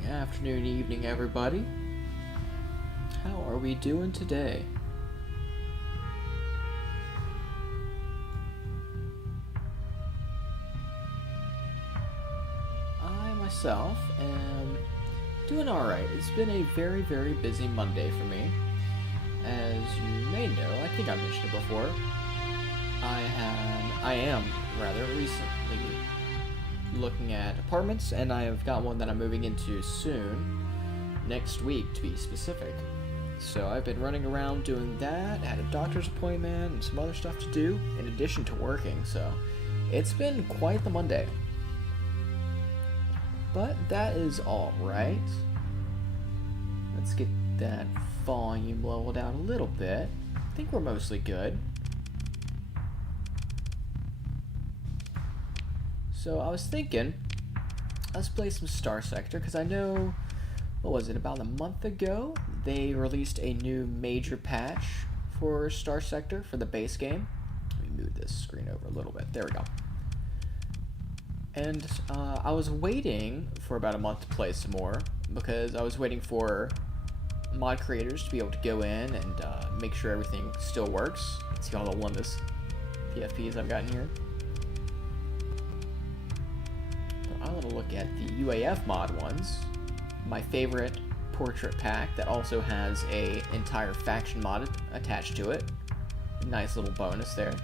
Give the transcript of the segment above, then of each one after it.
morning, afternoon, evening, everybody. How are we doing today? I myself am doing alright. It's been a very, very busy Monday for me. As you may know, I think I mentioned it before, I am rather recently looking at apartments, and I have got one that I'm moving into soon, next week to be specific. So I've been running around doing that, had a doctor's appointment, and some other stuff to do, in addition to working, so it's been quite the Monday. But that is alright. Let's get that volume leveled out a little bit. I think we're mostly good. So I was thinking, let's play some Starsector, because I know, what was it, about a month ago, they released a new major patch for Starsector for the base game. Let me move this screen over a little bit. There we go. And I was waiting for about a month to play some more, because I was waiting for mod creators to be able to go in and make sure everything still works. Let's see all the Olympus PFPs I've gotten here. I want to look at the UAF mod ones. My favorite portrait pack that also has a entire faction mod attached to it. Nice little bonus there.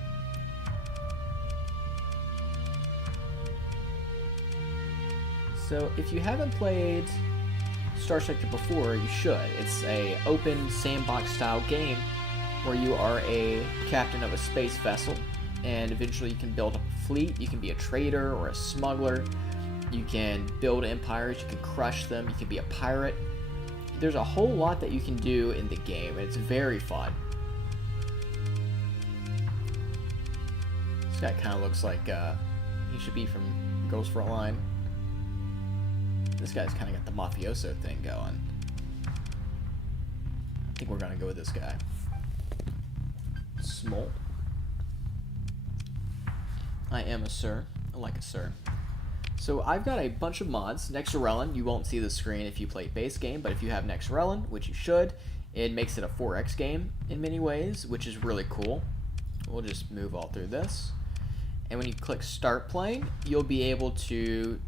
So if you haven't played Starsector before, you should. It's a open sandbox style game where you are a captain of a space vessel, and eventually you can build up a fleet. You can be a trader or a smuggler. You can build empires, you can crush them, you can be a pirate. There's a whole lot that you can do in the game, and it's very fun. This guy kind of looks like he should be from Girls for a Line. This guy's kind of got the mafioso thing going. I think we're going to go with this guy. Small. I am a sir. I like a sir. So I've got a bunch of mods. Nexarellan, you won't see the screen if you play base game, but if you have Nexarellan, which you should, it makes it a 4x game in many ways, which is really cool. We'll just move all through this. And when you click start playing, you'll be able to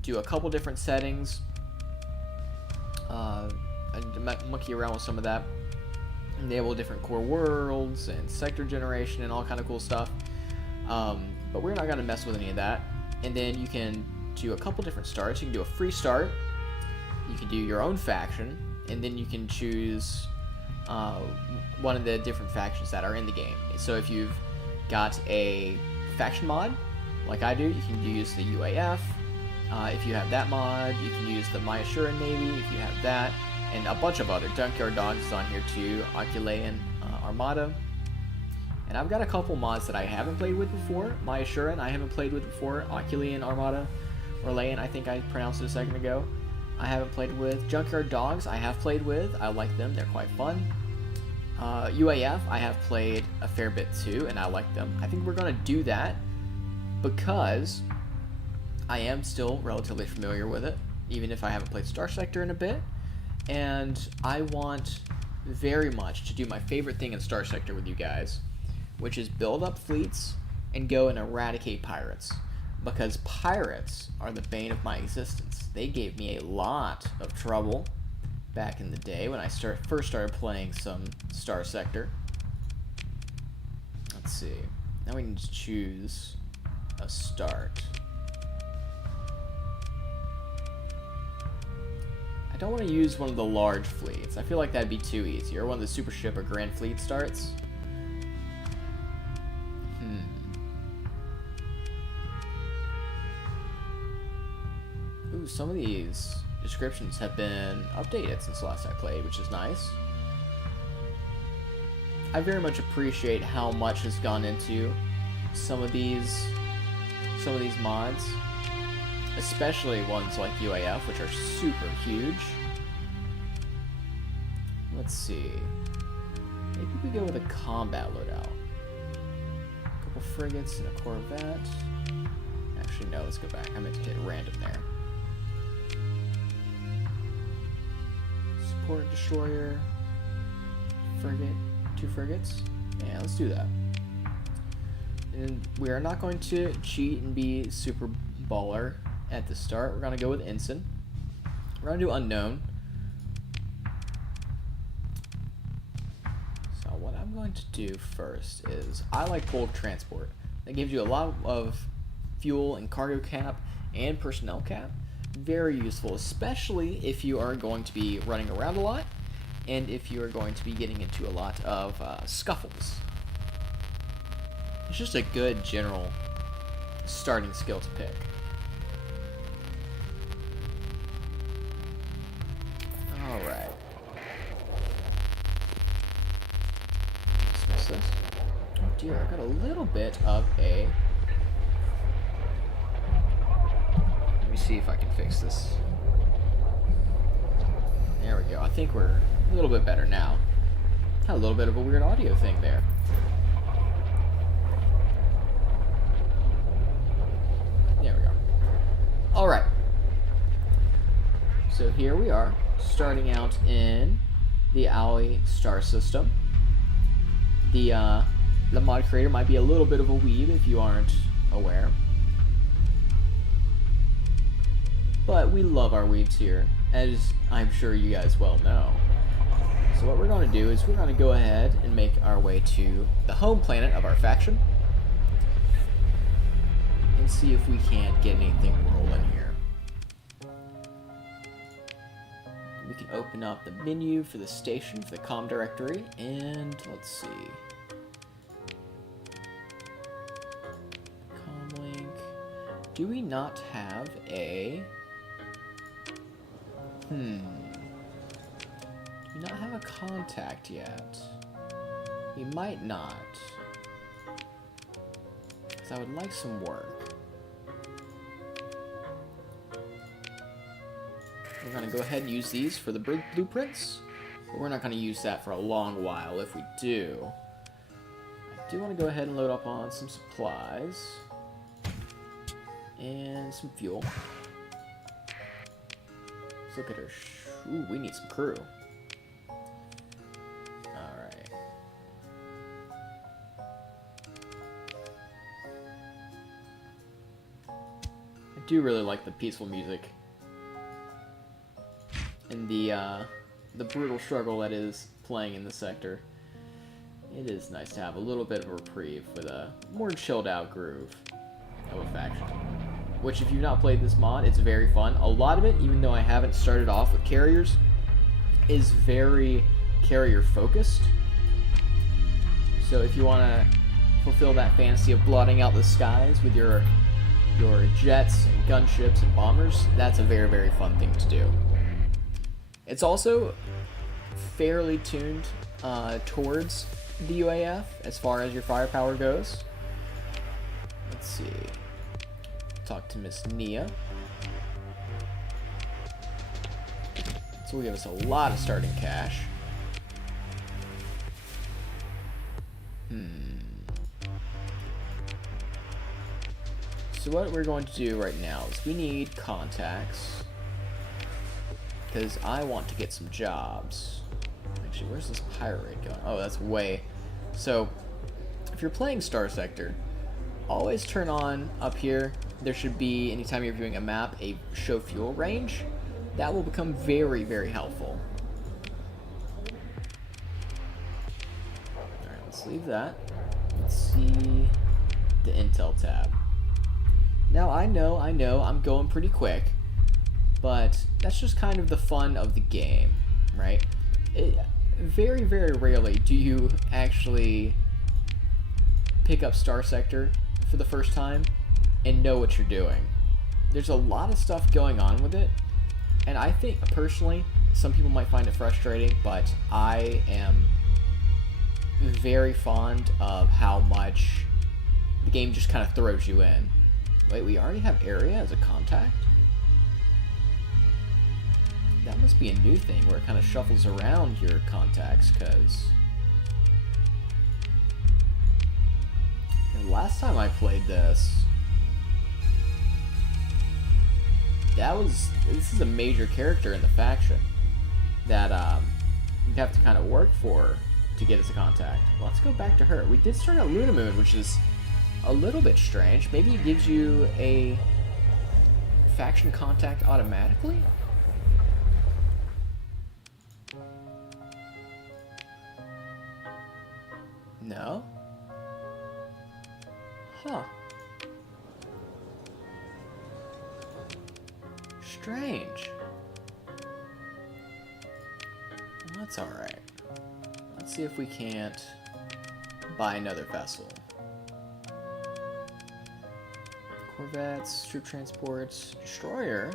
do a couple different settings, and monkey around with some of that, enable different core worlds and sector generation and all kind of cool stuff. But we're not going to mess with any of that. And then you can do a couple different starts. You can do a free start, you can do your own faction, and then you can choose one of the different factions that are in the game. So if you've got a faction mod, like I do, you can use the UAF. If you have that mod, you can use the Myashuran Navy, if you have that, and a bunch of other. Junkyard Dogs is on here too, Oculean Armada. And I've got a couple mods that I haven't played with before. Myashuran, I haven't played with before. Oculean Armada, or Leyan, I think I pronounced it a second ago. I haven't played with. Junkyard Dogs, I have played with. I like them, they're quite fun. UAF, I have played a fair bit too, and I like them. I think we're going to do that because I am still relatively familiar with it, even if I haven't played Starsector in a bit. And I want very much to do my favorite thing in Starsector with you guys, which is build up fleets and go and eradicate pirates. Because pirates are the bane of my existence. They gave me a lot of trouble back in the day when I first started playing some Starsector. Let's see. Now we can just choose a start. I don't want to use one of the large fleets. I feel like that'd be too easy. Or one of the super ship or grand fleet starts. Ooh, some of these descriptions have been updated since last I played, which is nice. I very much appreciate how much has gone into some of these mods, especially ones like UAF, which are super huge. Let's see. Maybe we go with a combat loadout. A couple frigates and a corvette. Actually, no, let's go back. I meant to hit random there. transport, destroyer, frigate, 2 frigates. Yeah, let's do that. And we are not going to cheat and be super baller at the start. We're going to go with ensign. We're going to do unknown. So what I'm going to do first is I like bulk transport. That gives you a lot of fuel and cargo cap and personnel cap. Very useful, especially if you are going to be running around a lot and if you are going to be getting into a lot of scuffles. It's just a good general starting skill to pick. Alright. Dismiss this. Oh dear, I got a little bit of a... Let me see if I can fix this. There we go. I think we're a little bit better now. Had a little bit of a weird audio thing there. There we go. Alright. So here we are, starting out in the Alley star system. The mod creator might be a little bit of a weeb if you aren't aware. But we love our weebs here, as I'm sure you guys well know. So what we're going to do is we're going to go ahead and make our way to the home planet of our faction. And see if we can't get anything rolling here. We can open up the menu for the station, for the comm directory, and let's see. Comlink. Do we not have a... Do we not have a contact yet? We might not. Because I would like some work. We're going to go ahead and use these for the blueprints, but we're not going to use that for a long while if we do. I do want to go ahead and load up on some supplies and some fuel. Let's look at her. Ooh, we need some crew. Alright. I do really like the peaceful music and the brutal struggle that is playing in the sector. It is nice to have a little bit of a reprieve with a more chilled out groove of a faction. Which, if you've not played this mod, it's very fun. A lot of it, even though I haven't started off with carriers, is very carrier focused. So if you want to fulfill that fantasy of blotting out the skies with your jets and gunships and bombers, that's a very, very fun thing to do. It's also fairly tuned towards the UAF as far as your firepower goes. Let's see. Talk to Miss Nia. This will give us a lot of starting cash. So what we're going to do right now is we need contacts. Because I want to get some jobs. Actually, where's this pirate raid going? Oh, that's way... So, if you're playing Starsector, always turn on up here. There should be, anytime you're viewing a map, a show fuel range. That will become very, very helpful. Alright, let's leave that. Let's see the intel tab. Now, I know, I'm going pretty quick. But that's just kind of the fun of the game, right? Very, very rarely do you actually pick up Starsector for the first time and know what you're doing. There's a lot of stuff going on with it, and I think, personally, some people might find it frustrating, but I am very fond of how much the game just kind of throws you in. Wait, we already have area as a contact? That must be a new thing where it kind of shuffles around your contacts, because last time I played this, this is a major character in the faction. that you have to kind of work for to get us a contact. Well, let's go back to her. We did start at Luna Moon, which is a little bit strange. Maybe it gives you a faction contact automatically? No? Huh. Strange. Well, that's alright. Let's see if we can't buy another vessel. Corvettes, troop transports, destroyer.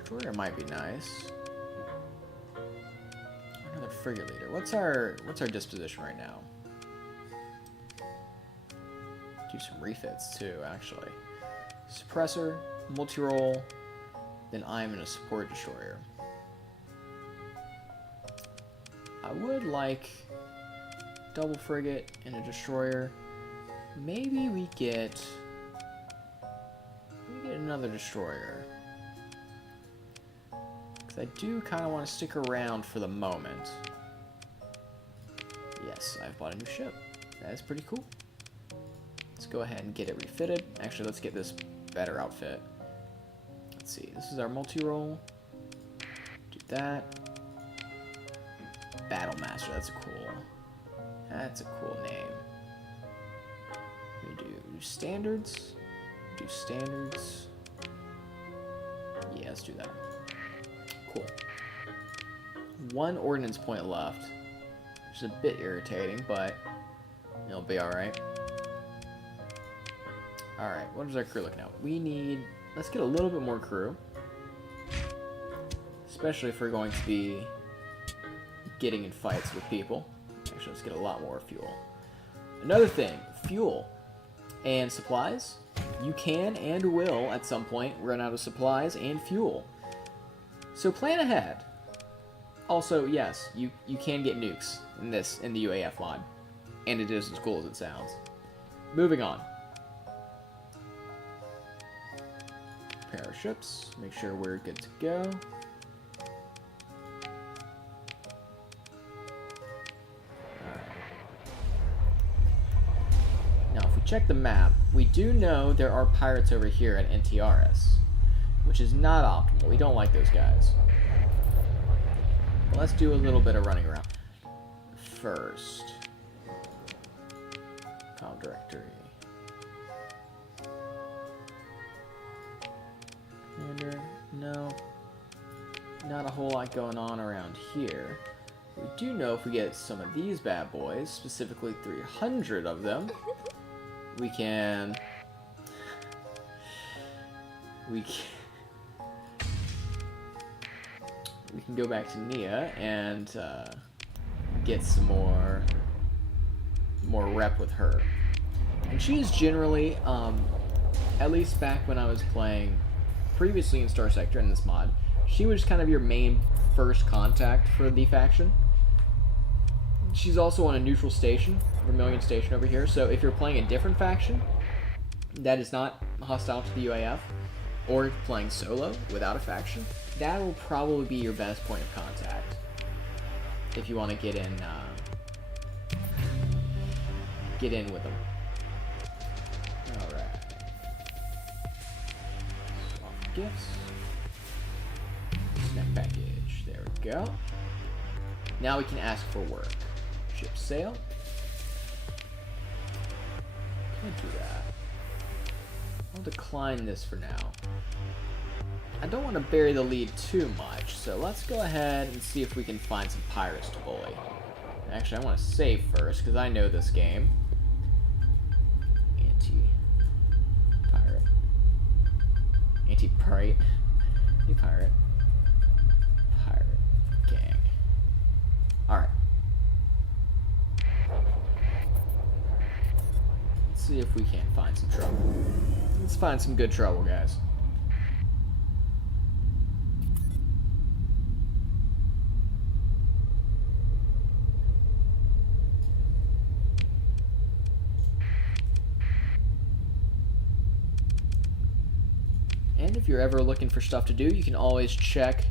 Destroyer might be nice. Another frigate leader. What's our disposition right now? Do some refits too, actually. Suppressor, multi-role, then I'm in a support destroyer. I would like double frigate and a destroyer. Maybe we get another destroyer. Because I do kind of want to stick around for the moment. Yes, I've bought a new ship. That is pretty cool. Let's go ahead and get it refitted. Actually, let's get this better outfit. Let's see. This is our multi-role. Do that. Battle Master. That's a cool name. We do standards. Do standards. Yeah, let's do that. Cool. 1 ordnance point left, which is a bit irritating, but it'll be alright. Alright, what is our crew looking at? Let's get a little bit more crew. Especially if we're going to be getting in fights with people. Actually, let's get a lot more fuel. Another thing, fuel and supplies. You can and will, at some point, run out of supplies and fuel. So plan ahead. Also, yes, you can get nukes in the UAF mod. And it is as cool as it sounds. Moving on. Prepare our ships. Make sure we're good to go. Check the map. We do know there are pirates over here at NTRS, which is not optimal. We don't like those guys. But let's do a little bit of running around. First, comm directory. Commander, no. Not a whole lot going on around here. We do know if we get some of these bad boys, specifically 300 of them, we can go back to Nia and get some more rep with her. And she is generally, at least back when I was playing previously in Starsector in this mod, she was kind of your main first contact for the faction. She's also on a neutral station, Vermilion Station over here, so if you're playing a different faction that is not hostile to the UAF, or playing solo without a faction, that will probably be your best point of contact if you want to get in with them. Alright. Swap gifts. Snack package. There we go. Now we can ask for work. Ship sail. Can't do that. I'll decline this for now. I don't want to bury the lead too much, so let's go ahead and see if we can find some pirates to bully. Actually, I want to save first, because I know this game. Anti-pirate. Anti-pirate. Anti-pirate. Pirate gang. Alright. Let's see if we can't find some trouble. Let's find some good trouble, guys. And if you're ever looking for stuff to do, you can always check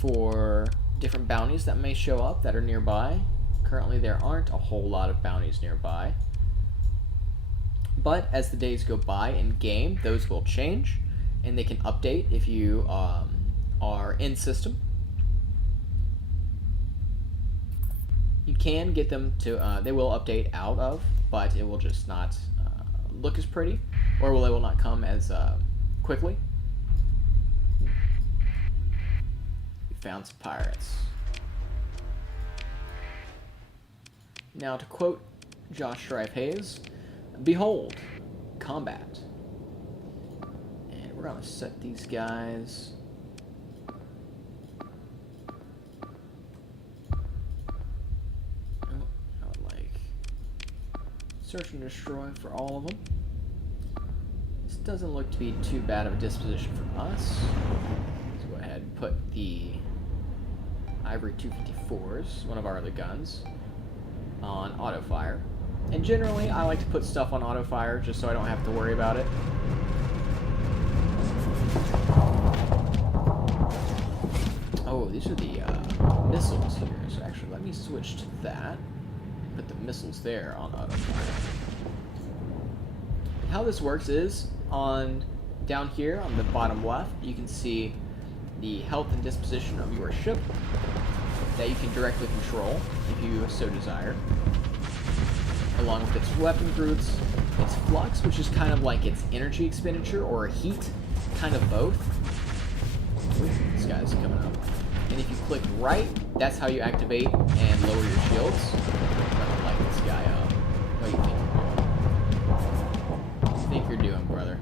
for different bounties that may show up that are nearby. Currently there aren't a whole lot of bounties nearby. But as the days go by in game, those will change, and they can update if you are in system. You can get them to, they will update out of, but it will just not look as pretty, or they will not come as quickly. We found some pirates. Now, to quote Josh Strife Hayes, behold, combat. And we're gonna set these guys. Oh, I would like search and destroy for all of them. This doesn't look to be too bad of a disposition for us. Let's go ahead and put the Ivory 254s, one of our other guns, on auto fire. And generally I like to put stuff on auto fire just so I don't have to worry about it. Oh, these are the missiles here. So actually let me switch to that. Put the missiles there on auto fire. And how this works is down here on the bottom left you can see the health and disposition of your ship that you can directly control if you so desire, along with its weapon roots, its flux, which is kind of like its energy expenditure or heat, kind of both. Ooh, this guy's coming up. And if you click right, that's how you activate and lower your shields. I'm gonna light this guy up. What do you think you're doing, brother?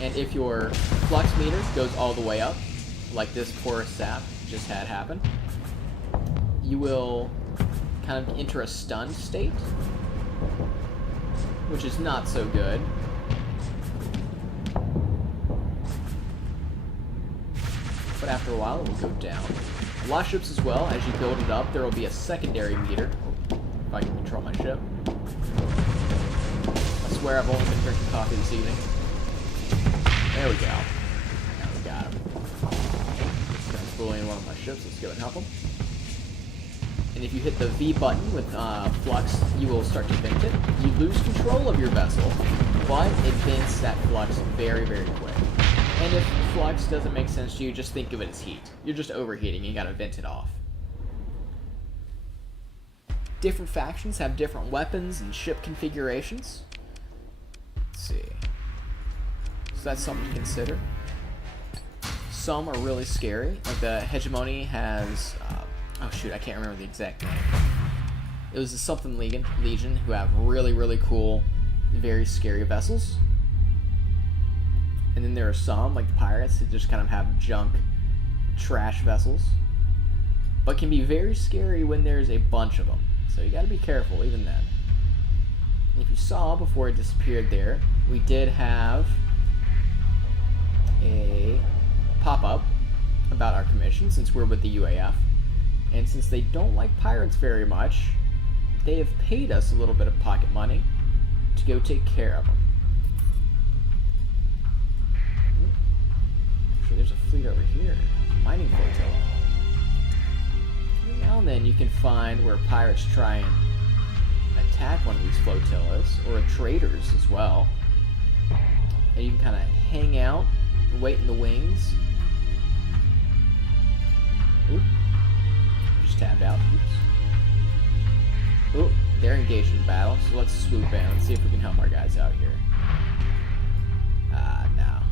And if your flux meter goes all the way up, like this poor sap just had happen, you will kind of enter a stunned state, which is not so good. But after a while, it will go down. A lot of ships as well, as you build it up, there will be a secondary meter. If I can control my ship. I swear I've only been drinking coffee this evening. There we go. Now we got him. Gonna pull in one of my ships. Let's go and help him. And if you hit the V button with flux, you will start to vent it. You lose control of your vessel, but it vents that flux very, very quick. And if flux doesn't make sense to you, just think of it as heat. You're just overheating, you gotta vent it off. Different factions have different weapons and ship configurations. Let's see. So that's something to consider. Some are really scary. Like the Hegemony has... oh shoot, I can't remember the exact name. It was the something Legion who have really, really cool, very scary vessels. And then there are some, like the Pirates, that just kind of have junk, trash vessels. But can be very scary when there's a bunch of them. So you gotta be careful even then. And if you saw before it disappeared there, we did have a pop-up about our commission since we're with the UAF. And since they don't like pirates very much, they have paid us a little bit of pocket money to go take care of them. Actually, there's a fleet over here. Mining flotilla. Every now and then you can find where pirates try and attack one of these flotillas, or traders as well. And you can kind of hang out, wait in the wings. Oop. Just tabbed out. Oops. Oh, they're engaged in battle, so let's swoop in and see if we can help our guys out here. No.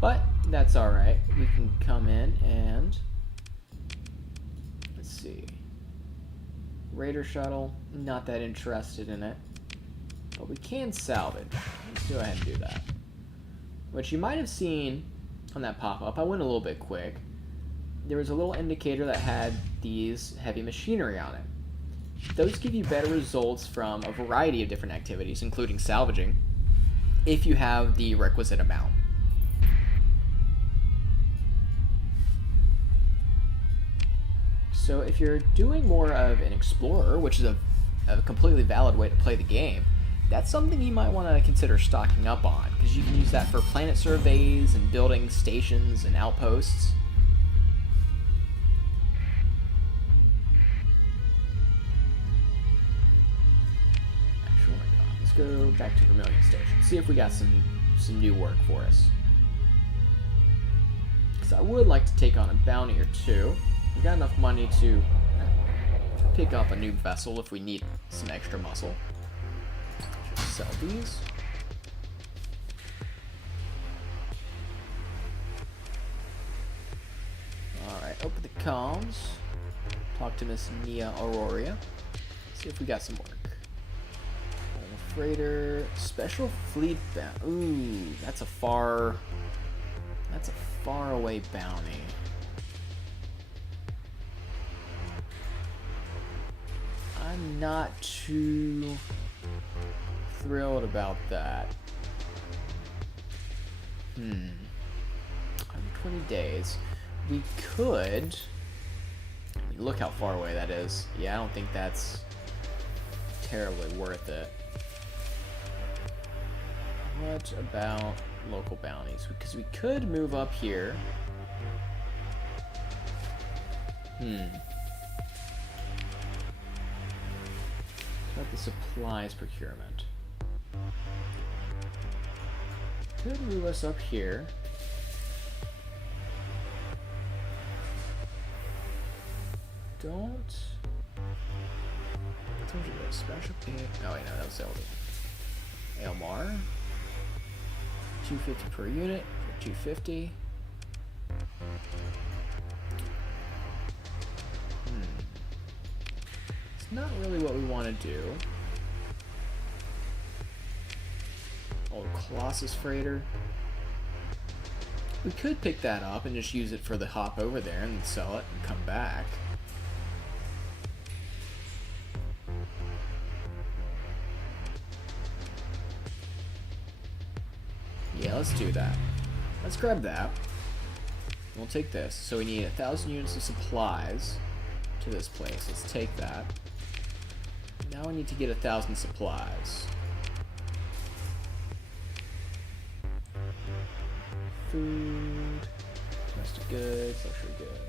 But that's alright. We can come in and... let's see. Raider shuttle, not that interested in it. But we can salvage. Let's go ahead and do that. Which you might have seen on that pop-up. I went a little bit quick. There was a little indicator that had these heavy machinery on it. Those give you better results from a variety of different activities, including salvaging, if you have the requisite amount. So if you're doing more of an explorer, which is a completely valid way to play the game, that's something you might want to consider stocking up on, because you can use that for planet surveys and building stations and outposts. go back to Vermilion Station. See if we got some new work for us. Because I would like to take on a bounty or two. We got enough money to pick up a new vessel if we need some extra muscle. Just sell these. Alright, open the comms. Talk to Miss Nia Aurora. See if we got some work. Freighter, special fleet bound. Ooh, that's a far away bounty. I'm not too thrilled about that. 20 days. We could. I mean, look how far away that is. Yeah, I don't think that's terribly worth it. What about local bounties? Because we could move up here. About the supplies procurement. Could move us up here. Don't. I told you that special pay. Oh wait, no, that was Zelda. Elmar. 250 per unit for 250. It's not really what we want to do. Old Colossus freighter. We could pick that up and just use it for the hop over there and sell it and come back. Yeah, let's do that. Let's grab that. We'll take this. So we need 1,000 units of supplies to this place. Let's take that. Now we need to get 1,000 supplies. Food, domestic goods, luxury goods.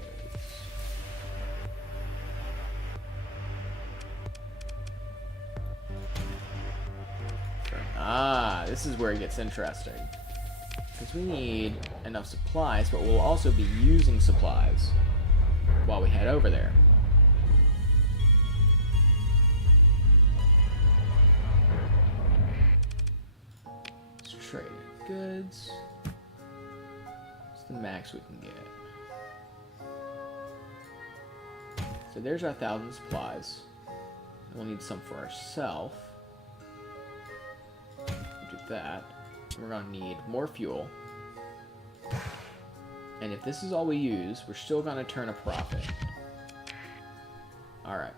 Ah, this is where it gets interesting. Because we need enough supplies, but we'll also be using supplies while we head over there. Let's trade goods. What's the max we can get? So there's our 1,000 supplies. We'll need some for ourselves. Do that. We're gonna need more fuel. And if this is all we use, we're still gonna turn a profit. Alright.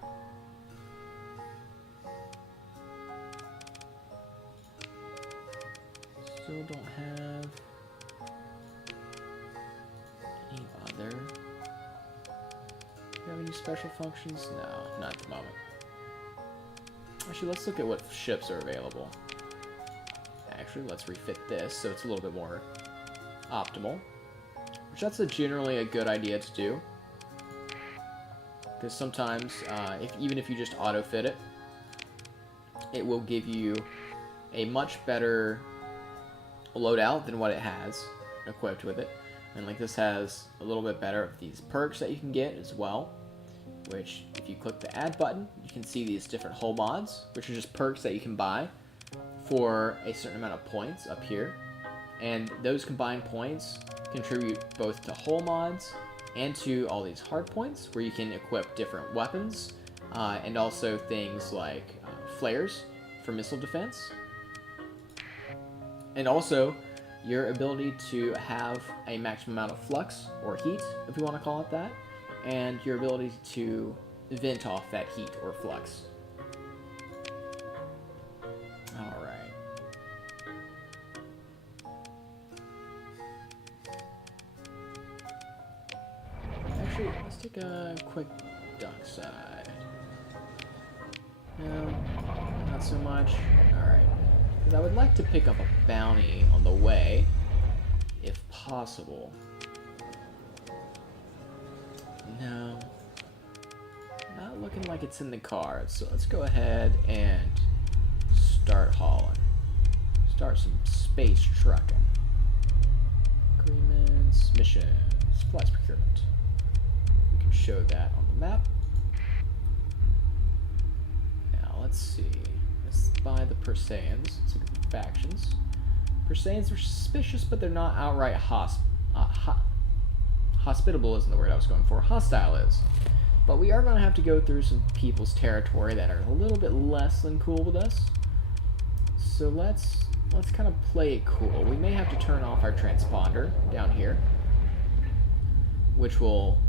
Still don't have any other. Do you have any special functions? No, not at the moment. Actually, let's look at what ships are available. Actually, let's refit this so it's a little bit more optimal. Which that's generally a good idea to do. Because sometimes, even if you just auto-fit it, it will give you a much better loadout than what it has equipped with it. And like this has a little bit better of these perks that you can get as well. Which, if you click the add button, you can see these different hull mods, which are just perks that you can buy for a certain amount of points up here. And those combined points contribute both to hull mods and to all these hard points where you can equip different weapons and also things like flares for missile defense. And also your ability to have a maximum amount of flux or heat, if you want to call it that, and your ability to vent off that heat or flux. Let's take a quick duck side. No, not so much. Alright. Because I would like to pick up a bounty on the way, if possible. No. Not looking like it's in the cards, so let's go ahead and start hauling. Start some space trucking. Agreements, missions, supplies procurement. We can show that on the map. Now let's see. Let's buy the Perseians. Let's look at the factions. Perseians are suspicious, but they're not outright hospitable isn't the word I was going for. Hostile is. But we are going to have to go through some people's territory that are a little bit less than cool with us. So let's kind of play it cool. We may have to turn off our transponder down here, which will,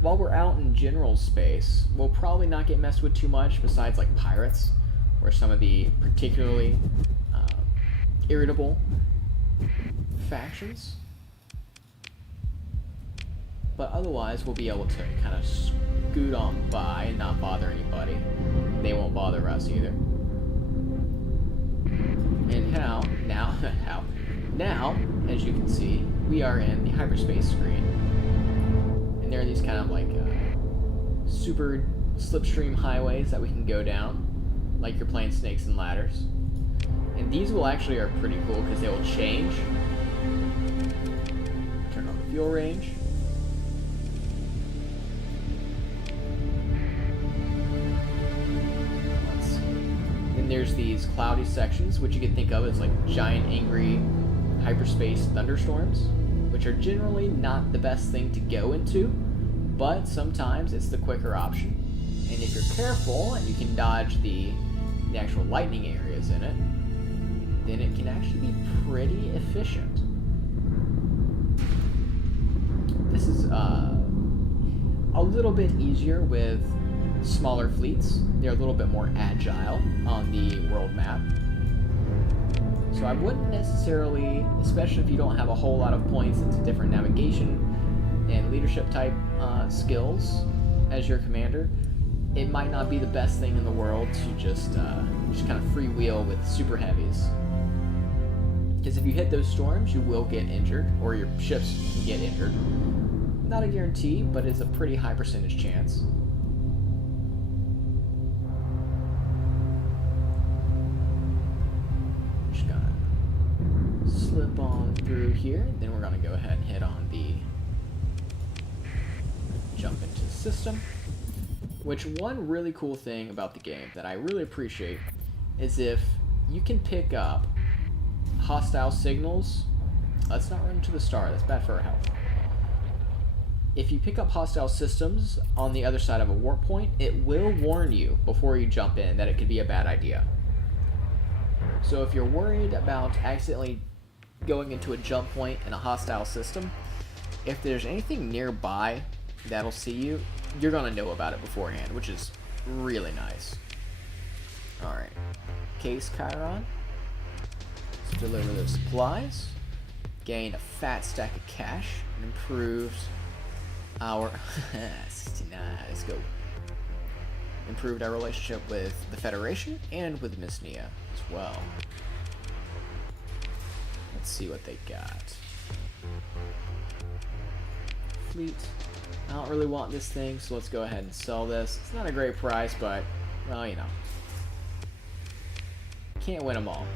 while we're out in general space, we'll probably not get messed with too much besides like pirates or some of the particularly irritable factions. But otherwise, we'll be able to kind of scoot on by and not bother anybody. They won't bother us either. And now, as you can see, we are in the hyperspace screen. And there are these kind of like super slipstream highways that we can go down, like you're playing Snakes and Ladders. And these will actually are pretty cool because they will change. Turn on the fuel range. There's these cloudy sections, which you can think of as like giant angry hyperspace thunderstorms, which are generally not the best thing to go into, but sometimes it's the quicker option. And if you're careful and you can dodge the actual lightning areas in it, then it can actually be pretty efficient. This is a little bit easier with smaller fleets. They're a little bit more agile on the world map. So I wouldn't necessarily, especially if you don't have a whole lot of points into different navigation and leadership type skills as your commander, it might not be the best thing in the world to just kind of freewheel with super heavies. Because if you hit those storms, you will get injured, or your ships can get injured. Not a guarantee, but it's a pretty high percentage chance. Slip on through here, then we're going to go ahead and hit on the jump into the system. Which one really cool thing about the game that I really appreciate is if you can pick up hostile signals. Let's not run into the star, that's bad for our health. If you pick up hostile systems on the other side of a warp point, it will warn you before you jump in that it could be a bad idea. So if you're worried about accidentally going into a jump point in a hostile system, if there's anything nearby that'll see you, you're gonna know about it beforehand, which is really nice. Alright, Case Chiron. Let's deliver those supplies. Gain a fat stack of cash and improved our 69, let's go. Improved our relationship with the Federation and with Miss Nia as well. Let's see what they got. Fleet. I don't really want this thing, so let's go ahead and sell this. It's not a great price, but, well, you know. Can't win them all.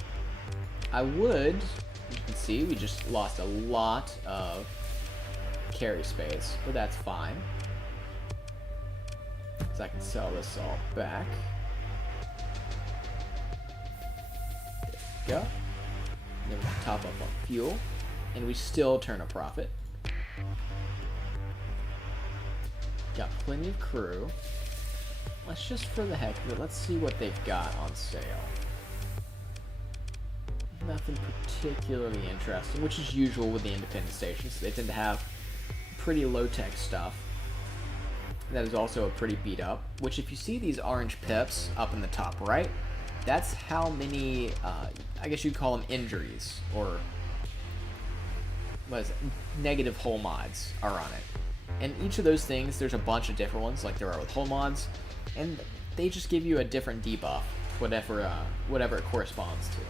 I would, as you can see, we just lost a lot of carry space, but that's fine. Because I can sell this all back. There we go. And then we can top up on fuel, and we still turn a profit. Got plenty of crew. Let's just, for the heck of it, let's see what they've got on sale. Nothing particularly interesting, which is usual with the independent stations. They tend to have pretty low-tech stuff that is also pretty beat up, which if you see these orange pips up in the top right, that's how many, I guess you'd call them injuries, or what is it, negative hull mods are on it. And each of those things, there's a bunch of different ones, like there are with hull mods, and they just give you a different debuff, whatever it corresponds to.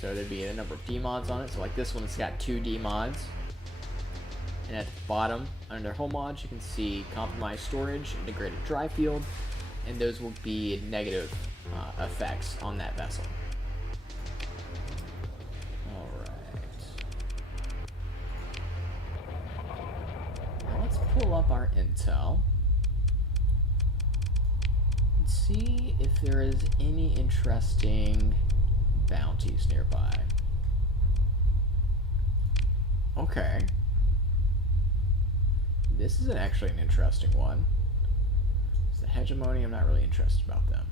So there'd be a number of D mods on it, so like this one's got 2 D mods. And at the bottom, under hull mods, you can see compromised storage, integrated dry field, and those will be negative effects on that vessel. Alright. Now let's pull up our intel and see if there is any interesting bounties nearby. Okay. This is actually an interesting one. It's the Hegemony. I'm not really interested about them.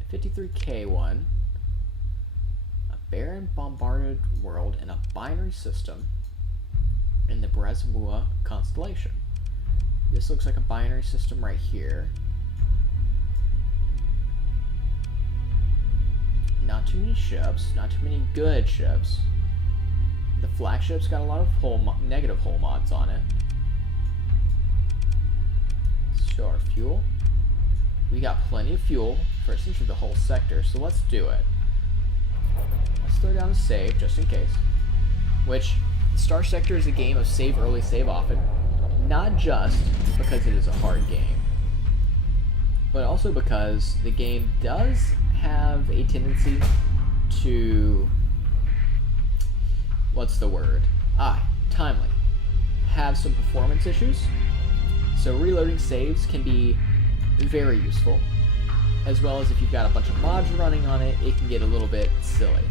A 53K one. A barren bombarded world in a binary system in the Brezmua constellation. This looks like a binary system right here. Not too many ships, not too many good ships. The flagship's got a lot of negative hull mods on it. Let's show our fuel. We got plenty of fuel for essentially the whole sector, so let's do it. Let's throw down a save just in case. Which, Starsector is a game of save early, save often. Not just because it is a hard game, but also because the game does have a tendency to, what's the word? Timely. Have some performance issues. So reloading saves can be very useful, as well as if you've got a bunch of mods running on it, it can get a little bit silly.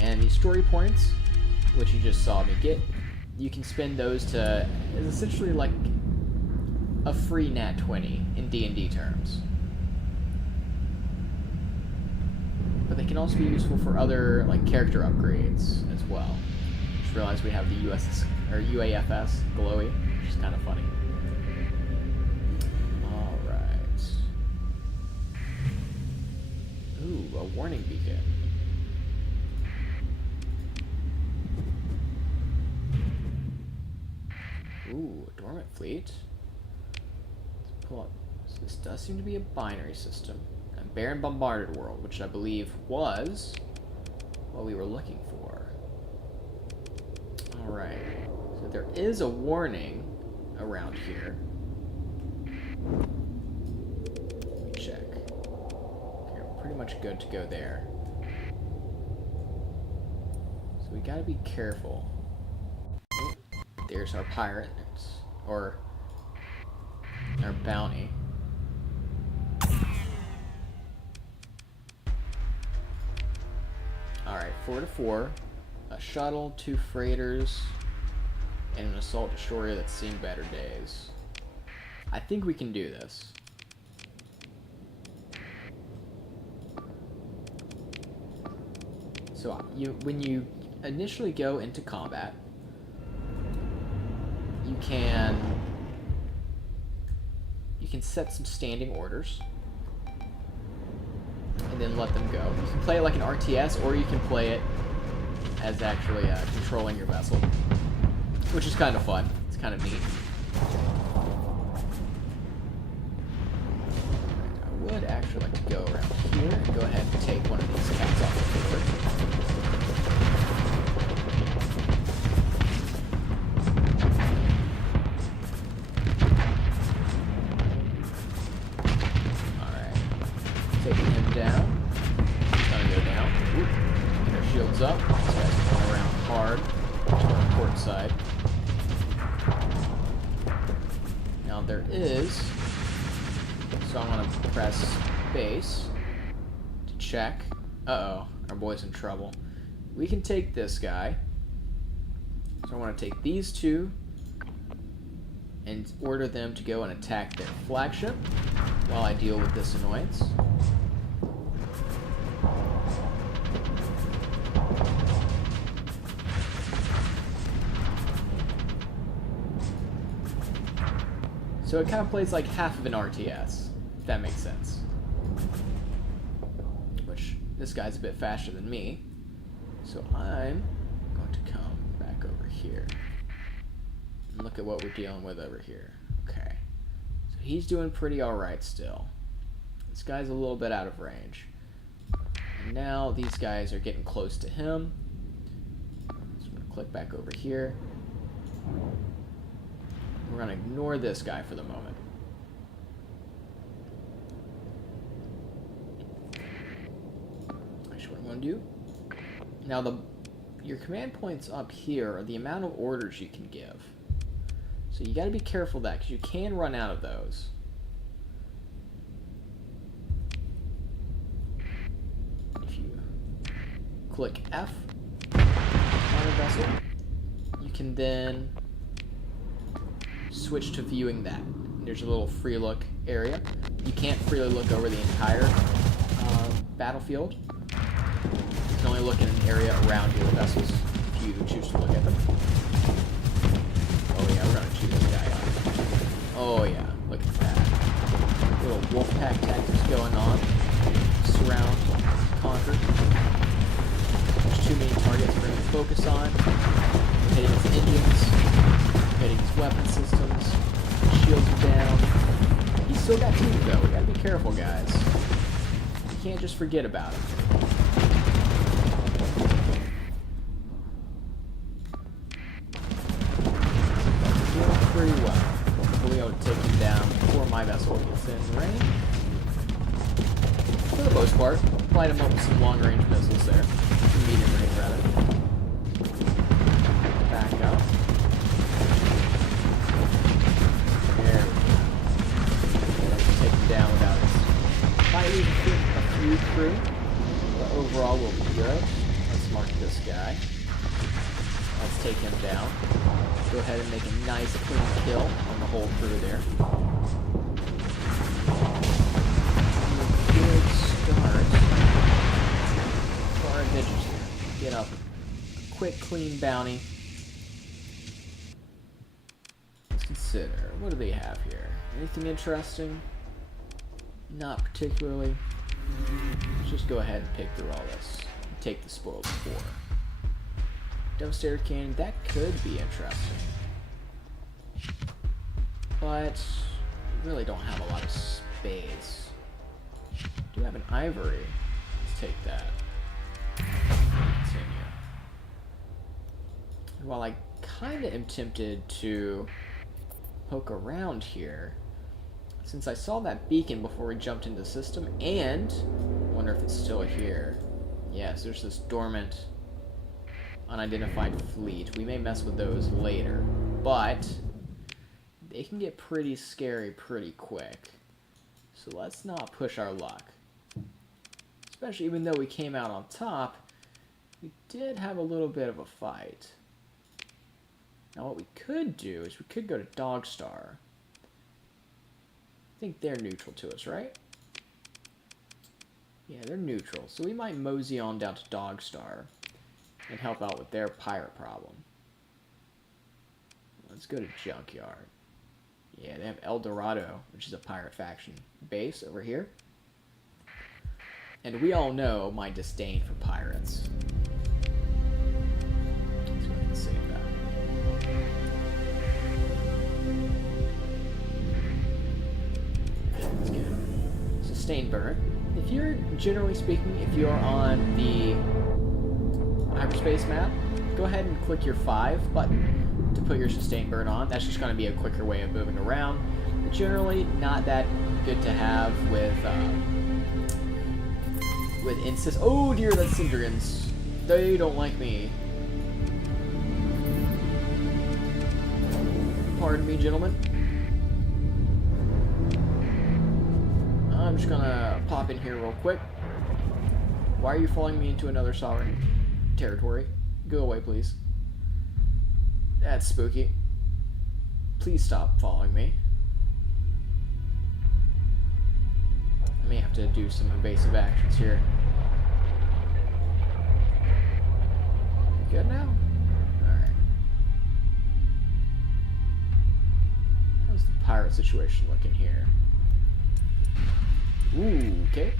And these story points, which you just saw me get, you can spend those to, is essentially like a free nat 20 in D&D terms. But they can also be useful for other like character upgrades as well. Just realized we have the UAFS glowy, which is kind of funny. All right. Ooh, a warning beacon. Ooh, a dormant fleet. Let's pull up. So this does seem to be a binary system. A barren bombarded world, which I believe was what we were looking for. Alright. So there is a warning around here. Let me check. Okay, we're pretty much good to go there. So we gotta be careful. There's our pirate, or our bounty. Alright, 4 to 4, a shuttle, 2 freighters, and an assault destroyer that's seen better days. I think we can do this. So when you initially go into combat, you can set some standing orders and then let them go. You can play it like an RTS, or you can play it as actually controlling your vessel, which is kind of fun. It's kind of neat. I would actually like to go around here and go ahead and take one of these cats off the board. Up. This guy's going around hard to our port side. Now there is, so I'm going to press space to check. Uh-oh, our boy's in trouble. We can take this guy. So I want to take these two and order them to go and attack their flagship while I deal with this annoyance. So it kind of plays like half of an RTS, if that makes sense. Which, this guy's a bit faster than me. So I'm going to come back over here. And look at what we're dealing with over here. Okay. So he's doing pretty alright still. This guy's a little bit out of range. And now these guys are getting close to him. So I'm going to click back over here. We're going to ignore this guy for the moment. actually what I'm going to do. Now, your command points up here are the amount of orders you can give. So you got to be careful of that, because you can run out of those. If you click F on a vessel, you can then switch to viewing that. There's a little free look area. You can't freely look over the entire battlefield. You can only look in an area around your vessels if you choose to look at them. Oh yeah, we're gonna chew this guy up. Oh yeah, look at that. Little wolf pack tactics going on. Surround, conquer. There's too many targets we're gonna focus on. We're hitting his engines, we're hitting his weapon systems, shields are down. He's still got teeth though, we gotta be careful, guys. You can't just forget about him. Pretty well. Hopefully be able to take him down before my vessel gets in range. For the most part, light him up with some long-range missiles there. Medium range, rather. Back up. There we go. Take him down without us. Might lose a few crew, but overall we'll be good. Let's mark this guy. Let's take him down. Go ahead and make a nice clean kill on the whole crew there. Good start for our adventures here. Get up a quick, clean bounty. Let's consider. What do they have here? Anything interesting? Not particularly. Let's just go ahead and pick through all this. Take the spoils of war. Devastator cannon, that could be interesting. But we really don't have a lot of space. Do have an ivory. Let's take that. Continue. While I kinda am tempted to poke around here, since I saw that beacon before we jumped into the system, and I wonder if it's still here. Yes, there's this dormant unidentified fleet. We may mess with those later, but they can get pretty scary pretty quick. So let's not push our luck. Especially even though we came out on top, we did have a little bit of a fight. Now what we could do is we could go to Dogstar. I think they're neutral to us, right? Yeah, they're neutral. So we might mosey on down to Dogstar and help out with their pirate problem. Let's go to Junkyard. Yeah, they have El Dorado, which is a pirate faction base over here. And we all know my disdain for pirates. Let's go ahead and save that. Let's get sustained burn. If you're, generally speaking, if you're on the hyperspace map, go ahead and click your 5 button to put your sustained burn on. That's just going to be a quicker way of moving around. But generally, not that good to have with insist. Oh dear, that's Syndragons. They don't like me. Pardon me, gentlemen. I'm just gonna pop in here real quick. Why are you following me into another sovereign territory? Go away, please. That's spooky. Please stop following me. I may have to do some evasive actions here. You good now? Alright. How's the pirate situation looking here? Ooh, okay.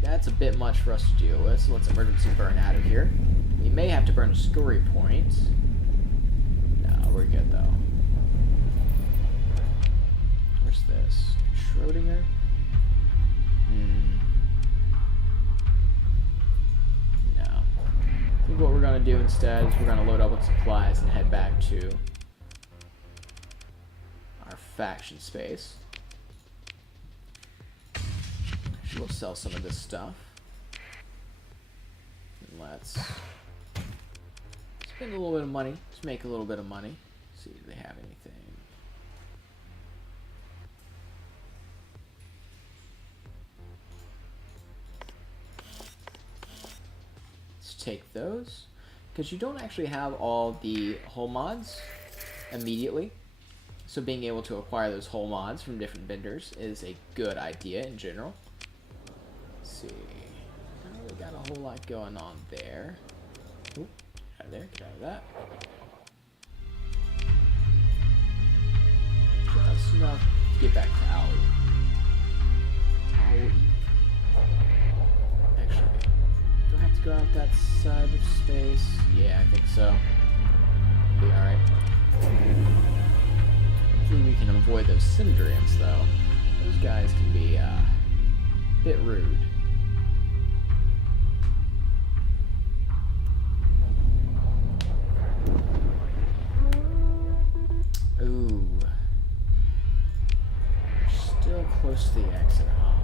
That's a bit much for us to deal with, so let's emergency burn out of here. We may have to burn a story point. No, we're good though. Where's this? Schrodinger? No. I think what we're going to do instead is we're going to load up with supplies and head back to our faction space. We'll sell some of this stuff. let's spend a little bit of money. Let's make a little bit of money. See if they have anything. Let's take those. Because you don't actually have all the hull mods immediately. So being able to acquire those hull mods from different vendors is a good idea in general. Let's see. Not really got a whole lot going on there. Oop, get out of there, get out of that. Just enough to get back to Owie. Actually, do I have to go out that side of space? Yeah, I think so. Be alright. Hopefully we can avoid those shenanigans, though. Those guys can be a bit rude. Ooh. Still close to the exit, huh?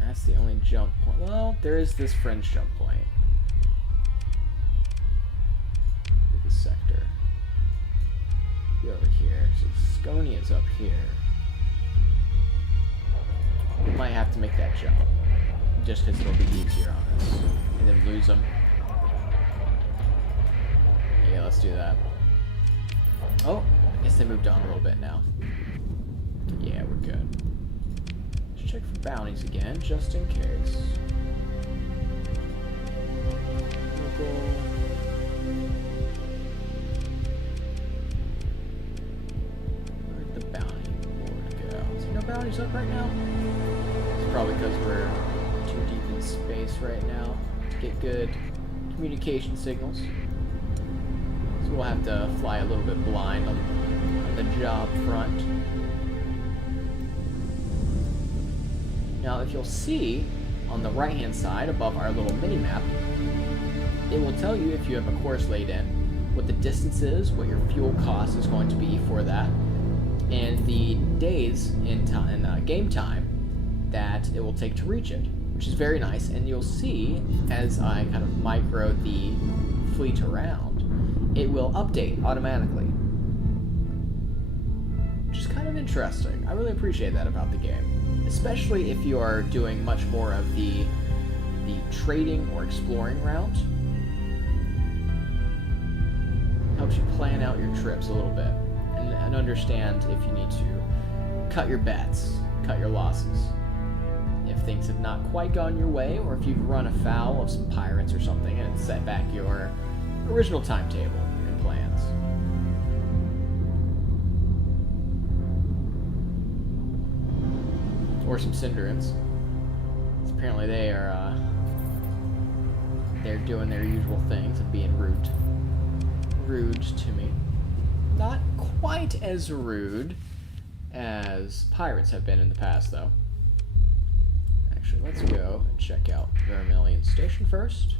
That's the only jump point. Well, there is this fringe jump point. Look at the sector. Be over here. So Scony is up here. We might have to make that jump. Just because it'll be easier on us. And then lose them. Yeah, let's do that. Oh, I guess they moved on a little bit now. Yeah, we're good. Let's check for bounties again, just in case. Local. Where'd the bounty board go? Is there no bounties up right now? It's probably because we're too deep in space right now to get good communication signals. So we'll have to fly a little bit blind on the job front. Now, if you'll see on the right-hand side above our little mini-map, it will tell you if you have a course laid in, what the distance is, what your fuel cost is going to be for that, and the days in game time that it will take to reach it, which is very nice. And you'll see, as I kind of micro the fleet around, it will update automatically, which is kind of interesting. I really appreciate that about the game, especially if you are doing much more of the trading or exploring route. Helps you plan out your trips a little bit and understand if you need to cut your bets, cut your losses. If things have not quite gone your way, or if you've run afoul of some pirates or something and set back your original timetable and plans. Or some shenanigans. Apparently they're doing their usual things and being rude to me. Not quite as rude as pirates have been in the past, though. Actually, let's go and check out Vermilion Station first.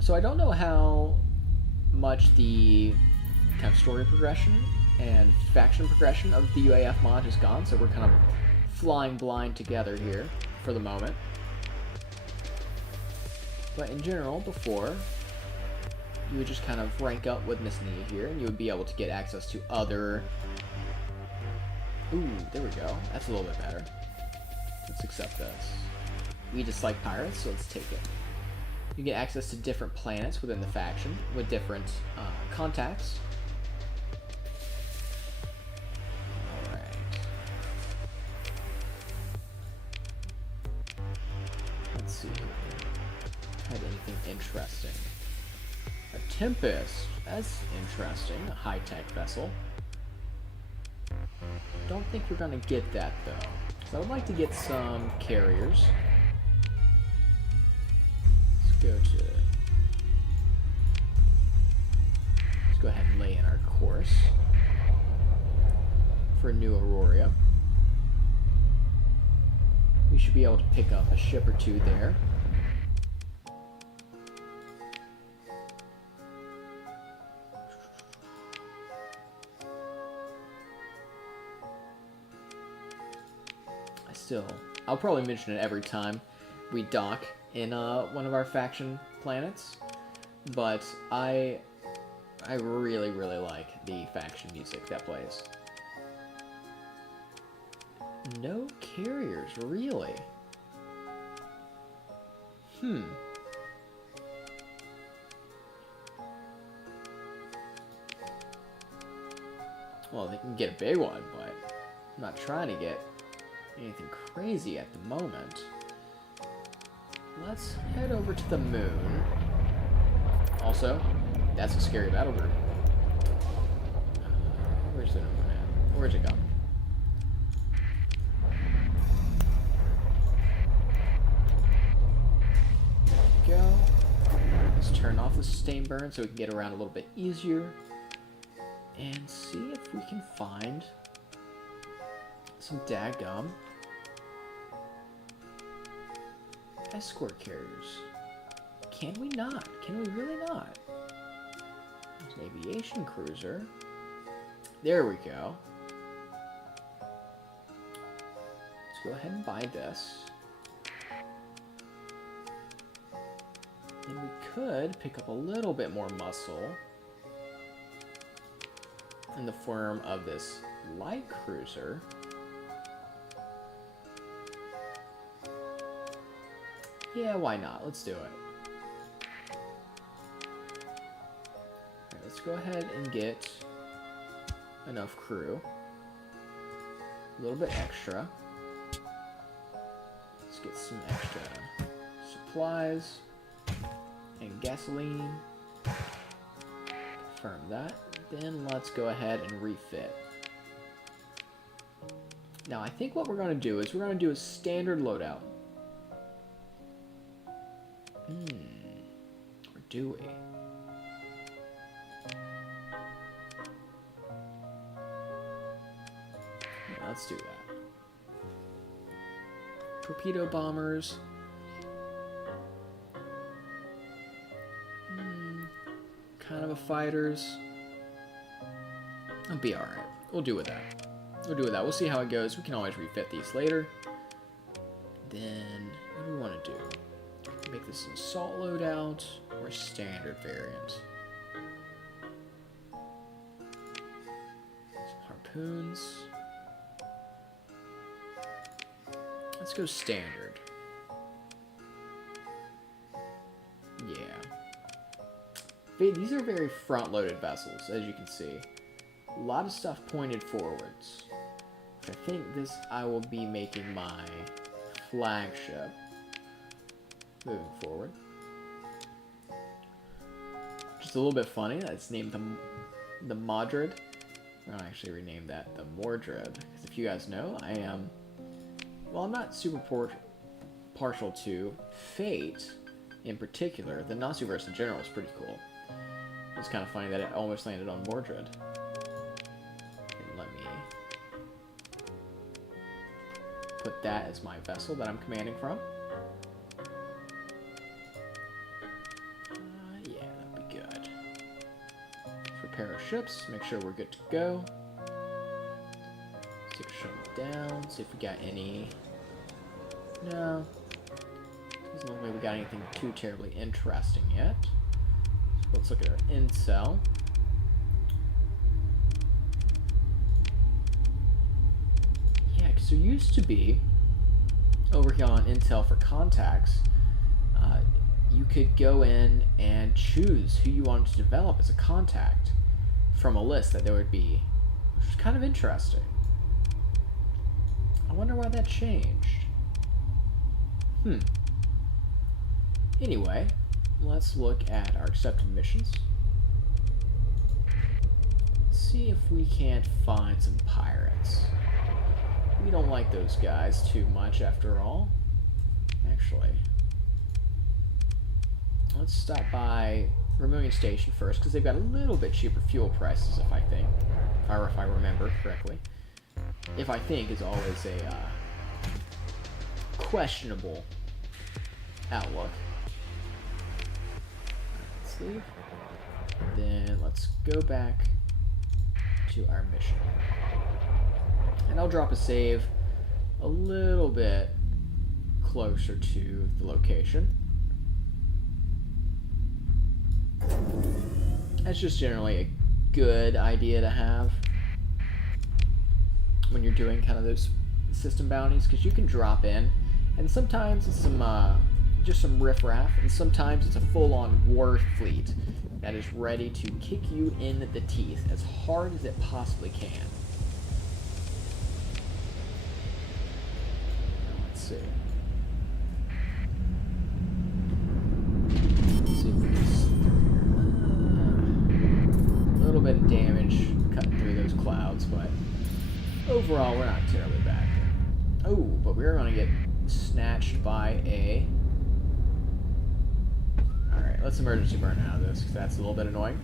So I don't know how much the kind of story progression and faction progression of the UAF mod has gone, so we're kind of flying blind together here for the moment. But in general, before, you would just kind of rank up with Miss Nia here, and you would be able to get access to other... Ooh, there we go. That's a little bit better. Let's accept this. We dislike pirates, so let's take it. You get access to different planets within the faction with different contacts. Alright. Let's see. Had anything interesting? A Tempest. That's interesting. A high-tech vessel. Don't think we're gonna get that though. So I would like to get some carriers. Let's go ahead and lay in our course for New Aurora. We should be able to pick up a ship or two there. I'll probably mention it every time we dock in one of our faction planets, but I really, really like the faction music that plays. No carriers, really? Well, they can get a big one, but I'm not trying to get anything crazy at the moment. Let's head over to the moon. Also, that's a scary battle group. Where's the moon at? Where's it go? There we go. Let's turn off the sustain burn so we can get around a little bit easier. And see if we can find some dadgum escort carriers. Can we not? Can we really not? There's an aviation cruiser. There we go. Let's go ahead and buy this. And we could pick up a little bit more muscle in the form of this light cruiser. Yeah, why not? Let's do it. Alright, let's go ahead and get enough crew. A little bit extra. Let's get some extra supplies and gasoline. Confirm that. Then let's go ahead and refit. Now, I think what we're going to do is we're going to do a standard loadout. Or do we? Yeah, let's do that. Torpedo bombers. Kind of a fighters. It'll be alright. We'll do with that. We'll see how it goes. We can always refit these later. Then, what do we want to do? Make this an assault loadout or standard variant. Some harpoons. Let's go standard. Yeah. These are very front-loaded vessels, as you can see. A lot of stuff pointed forwards. I think I will be making my flagship moving forward. Just a little bit funny that it's named the Modred. We're gonna actually rename that the Mordred, because if you guys know, I am, well, I'm not super partial to Fate in particular. The Nasuverse in general is pretty cool. It's kind of funny that it almost landed on Mordred. And let me put that as my vessel that I'm commanding from. Yeah, that'd be good. Let's repair our ships, make sure we're good to go. Let's take a shuttle down, see if we got any. No. Doesn't look like we got anything too terribly interesting yet. So let's look at our intel. Yeah, because there used to be, over here on intel for contacts, you could go in and choose who you wanted to develop as a contact from a list that there would be, which is kind of interesting. I wonder why that changed. Anyway, let's look at our accepted missions. See if we can't find some pirates. We don't like those guys too much after all. Actually, let's stop by Vermilion Station first, because they've got a little bit cheaper fuel prices, if I remember correctly. If I think is always a questionable outlook. Let's leave. Then let's go back to our mission. And I'll drop a save a little bit closer to the location. That's just generally a good idea to have when you're doing kind of those system bounties, because you can drop in, and sometimes it's some just some riffraff, and sometimes it's a full-on war fleet that is ready to kick you in the teeth as hard as it possibly can. Now, let's see. Let's see if we can slip through here. A little bit of damage cutting through those clouds, but overall we're not terribly bad here. Oh, but we're going to get snatched by a... Alright, let's emergency burn out of this, because that's a little bit annoying.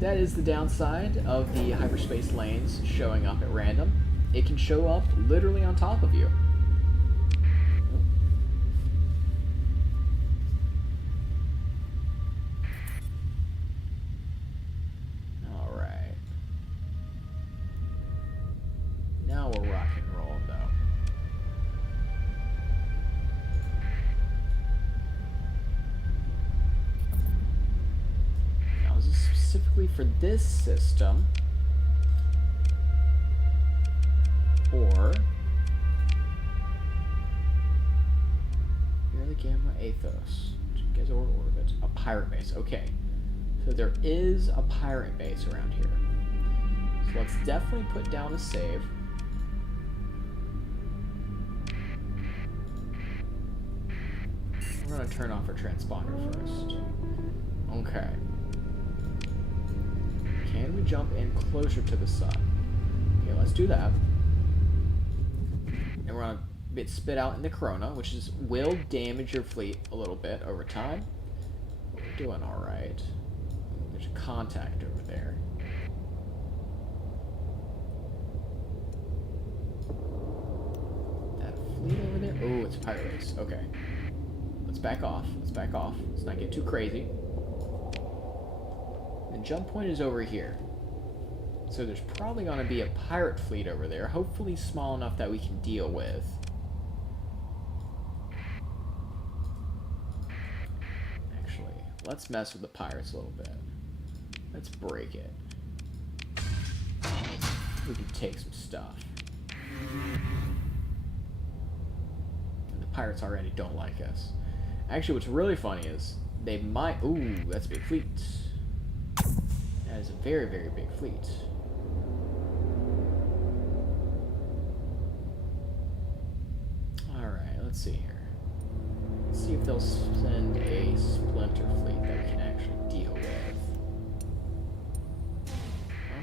That is the downside of the hyperspace lanes showing up at random. It can show up literally on top of you. Alright. Now we're rock and rolling, though. Specifically for this system, or here the Gamma Athos, Gazor orbit, a pirate base. Okay, so there is a pirate base around here. So let's definitely put down a save. We're gonna turn off our transponder first. Okay. Can we jump in closer to the sun? Okay, let's do that. And we're gonna spit out in the Corona, which will damage your fleet a little bit over time. But we're doing all right. There's a contact over there. That fleet over there? Oh, it's a pirate base. Okay. Let's back off. Let's back off. Let's not get too crazy. The jump point is over here. So there's probably going to be a pirate fleet over there, hopefully small enough that we can deal with. Actually, let's mess with the pirates a little bit. Let's break it. We can take some stuff. And the pirates already don't like us. Actually, what's really funny is they might... Ooh, that's a big fleet. That is a very, very big fleet. Alright, let's see here. Let's see if they'll send a splinter fleet that we can actually deal with.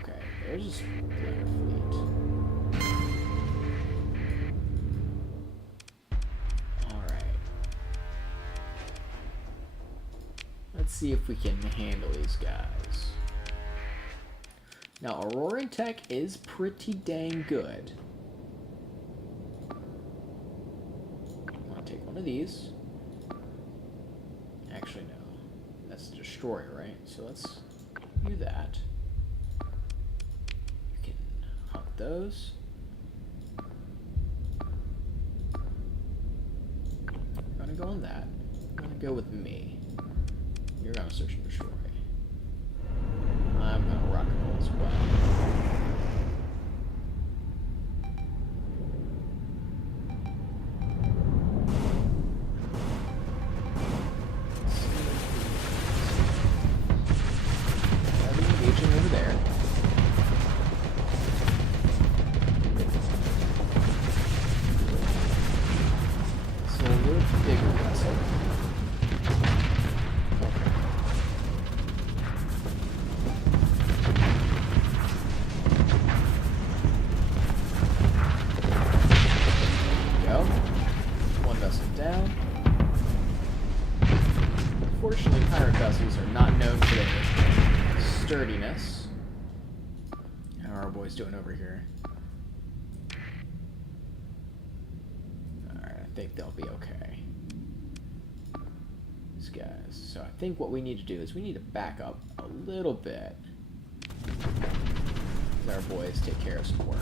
Okay, there's a splinter fleet. Alright. Let's see if we can handle these guys. Now, Auroran tech is pretty dang good. I'm gonna take one of these. Actually, no. That's a destroyer, right? So let's do that. You can hunt those. I'm gonna go on that. I'm gonna go with me. You're gonna search and destroy. I'm gonna rock and roll as well. Engaging over there. So a little bigger vessel. Unfortunately, pirate vessels are not known for their sturdiness. How are our boys doing over here? Alright, I think they'll be okay. These guys. So I think what we need to do is we need to back up a little bit. Let our boys take care of some work.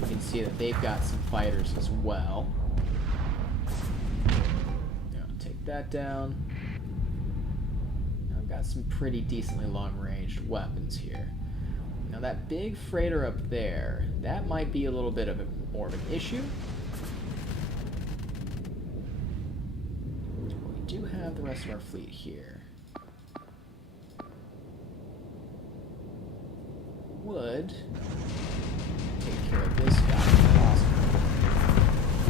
You can see that they've got some fighters as well. Take that down. Now I've got some pretty decently long-ranged weapons here. Now that big freighter up there, that might be a little bit of more of an issue. We do have the rest of our fleet here. Would take care of this guy if possible.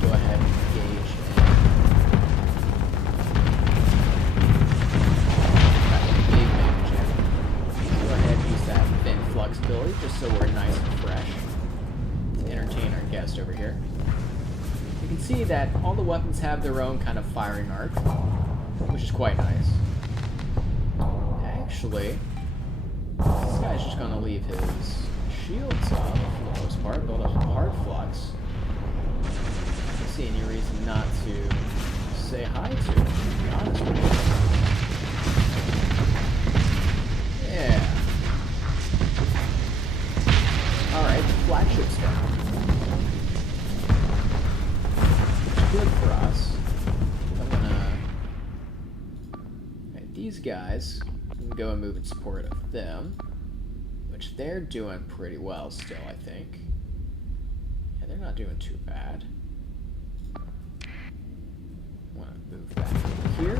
Go ahead and engage Go ahead and use that vent flux ability just so we're nice and fresh to entertain our guest over here. You can see that all the weapons have their own kind of firing arc, which is quite nice. Actually, this guy's just going to leave his shields up for the most part, build up some hard flux. I don't see any reason not to say hi to him, to be honest with you. Yeah. Alright, the flagship's down. Good for us. I'm gonna... Okay, these guys can go and move in support of them, which they're doing pretty well still, I think. Yeah, they're not doing too bad. I want to move back here.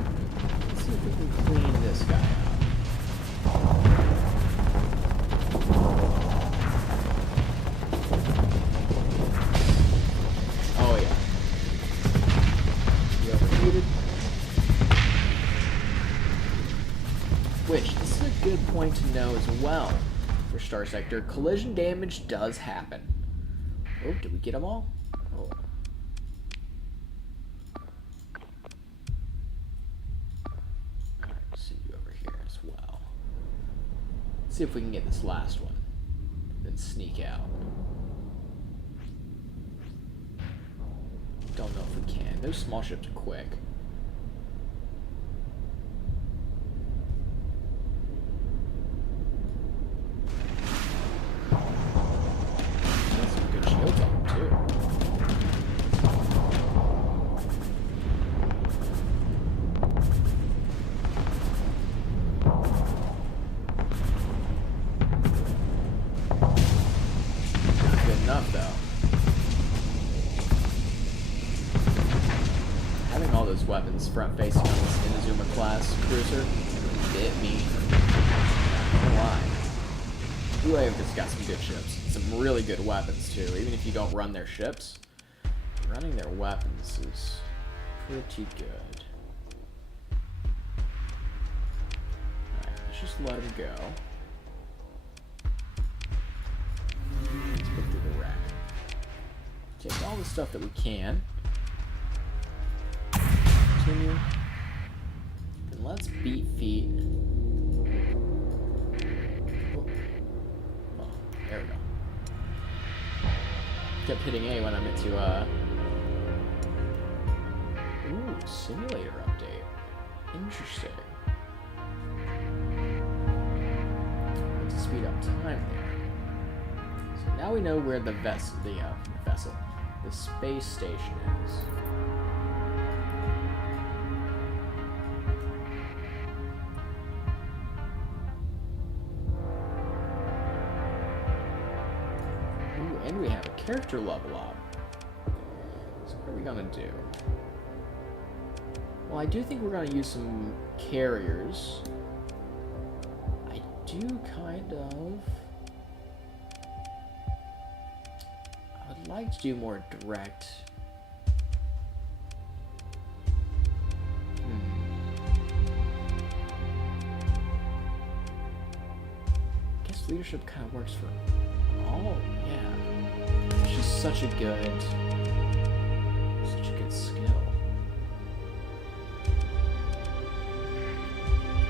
Let's see if we can clean this guy up. Oh yeah. You overheated. Which, this is a good point to know as well for Starsector. Collision damage does happen. Oh, did we get them all? Oh. Alright, send you over here as well. Let's see if we can get this last one. Then sneak out. Don't know if we can. Those small ships are quick. That's some good shields on them too. Not good enough though. Having all those weapons front-facing on this Inazuma class cruiser is a bit mean. Not gonna lie. UAV's got some good ships. Some really good weapons too. Even if you don't run their ships, running their weapons is pretty good. Alright, let's just let him go. Let's put through the rack. Take all the stuff that we can. Continue. And let's beat feet. Oh, there we go. Kept hitting A when I meant to, Ooh, simulator update. Interesting. To speed up time there. So now we know where the the space station is. And we have a character level up. So what are we gonna do? Well, I do think we're gonna use some carriers. I do kind of... I would like to do more direct... I guess leadership kind of works for all, yeah. It's just such a good skill.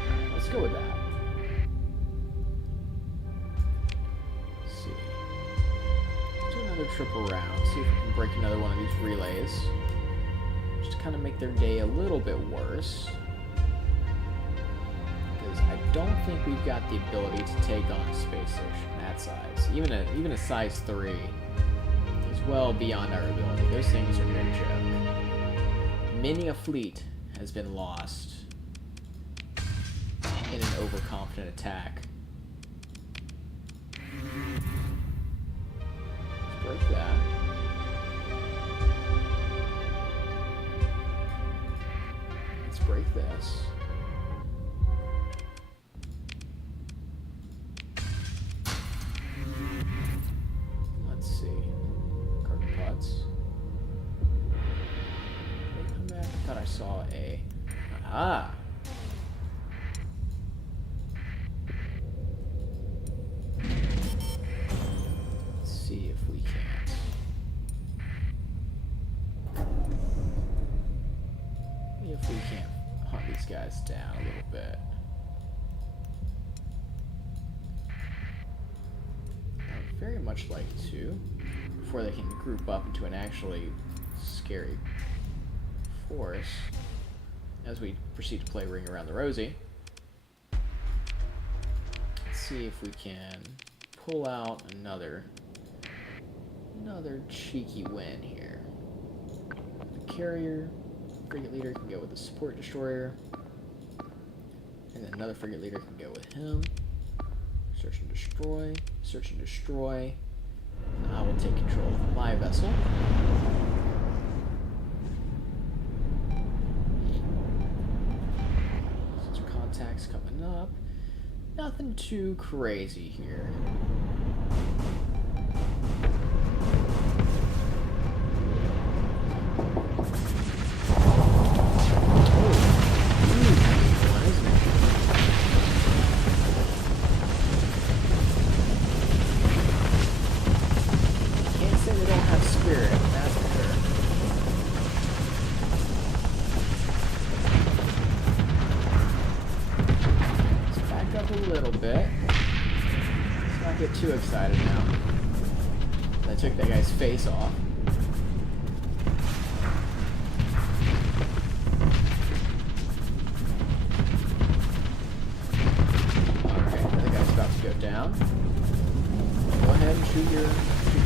Alright, let's go with that. Let's see. Let's do another trip around, see if we can break another one of these relays. Just to kind of make their day a little bit worse. Because I don't think we've got the ability to take on a space station that size. Even a size 3 is well beyond our ability. Those things are no joke. Many a fleet has been lost in an overconfident attack. Let's break that. Let's break this. Let's see. Carbon pots. Did they come back? I thought I saw a... Ah! See if we can't. See if we can't hunt these guys down a little bit. I would very much like to, before they can group up into an actually scary force, as we proceed to play Ring Around the Rosie. Let's see if we can pull out another cheeky win here. The carrier, frigate leader can go with the support destroyer, and then another frigate leader can go with him. Search and destroy, search and destroy. And I will take control of my vessel. Since contacts coming up, nothing too crazy here. Too excited now. I took that guy's face off. Okay, the guy's about to go down. Go ahead and shoot your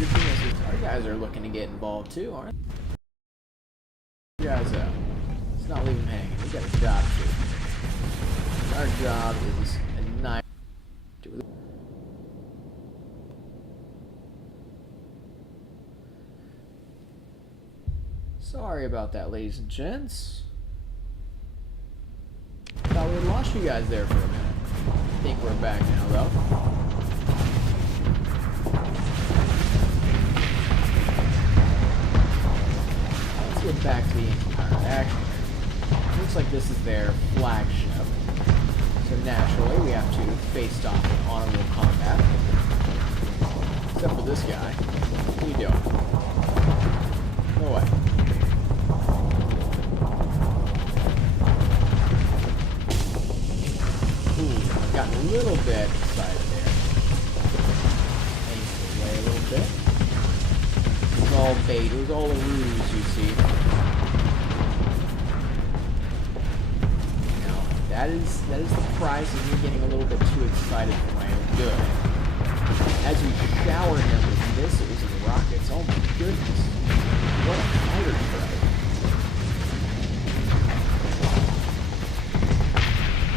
missiles. Our guys are looking to get involved too, aren't they? You guys up. Let's not leave them hanging. We got a job to do. Our job is a night. Sorry about that, ladies and gents. Thought we had lost you guys there for a minute. I think we're back now, though. Let's get back to the Anti-Pirate action. Looks like this is their flagship. So naturally, we have to face off in honorable combat. Except for this guy. What are you doing? No way. Got a little bit excited there. Changed the way a little bit. It was all bait. It was all a ruse, you see. Now, that is the price of me getting a little bit too excited for my own good. As we shower him with missiles and rockets, oh my goodness. What a fighter strike.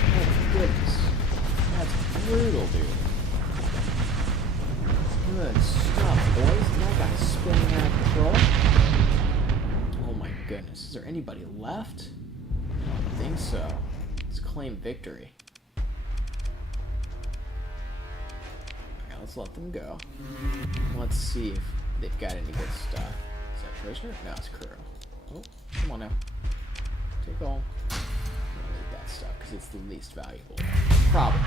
Oh my goodness. Brutal, dude. Good stuff, boys. And that guy's spinning out of control. Oh my goodness. Is there anybody left? I don't think so. Let's claim victory. Alright, let's let them go. Let's see if they've got any good stuff. Is that prisoner? No, it's crew. Oh, come on now. Take all. I don't need that stuff because it's the least valuable. Probably.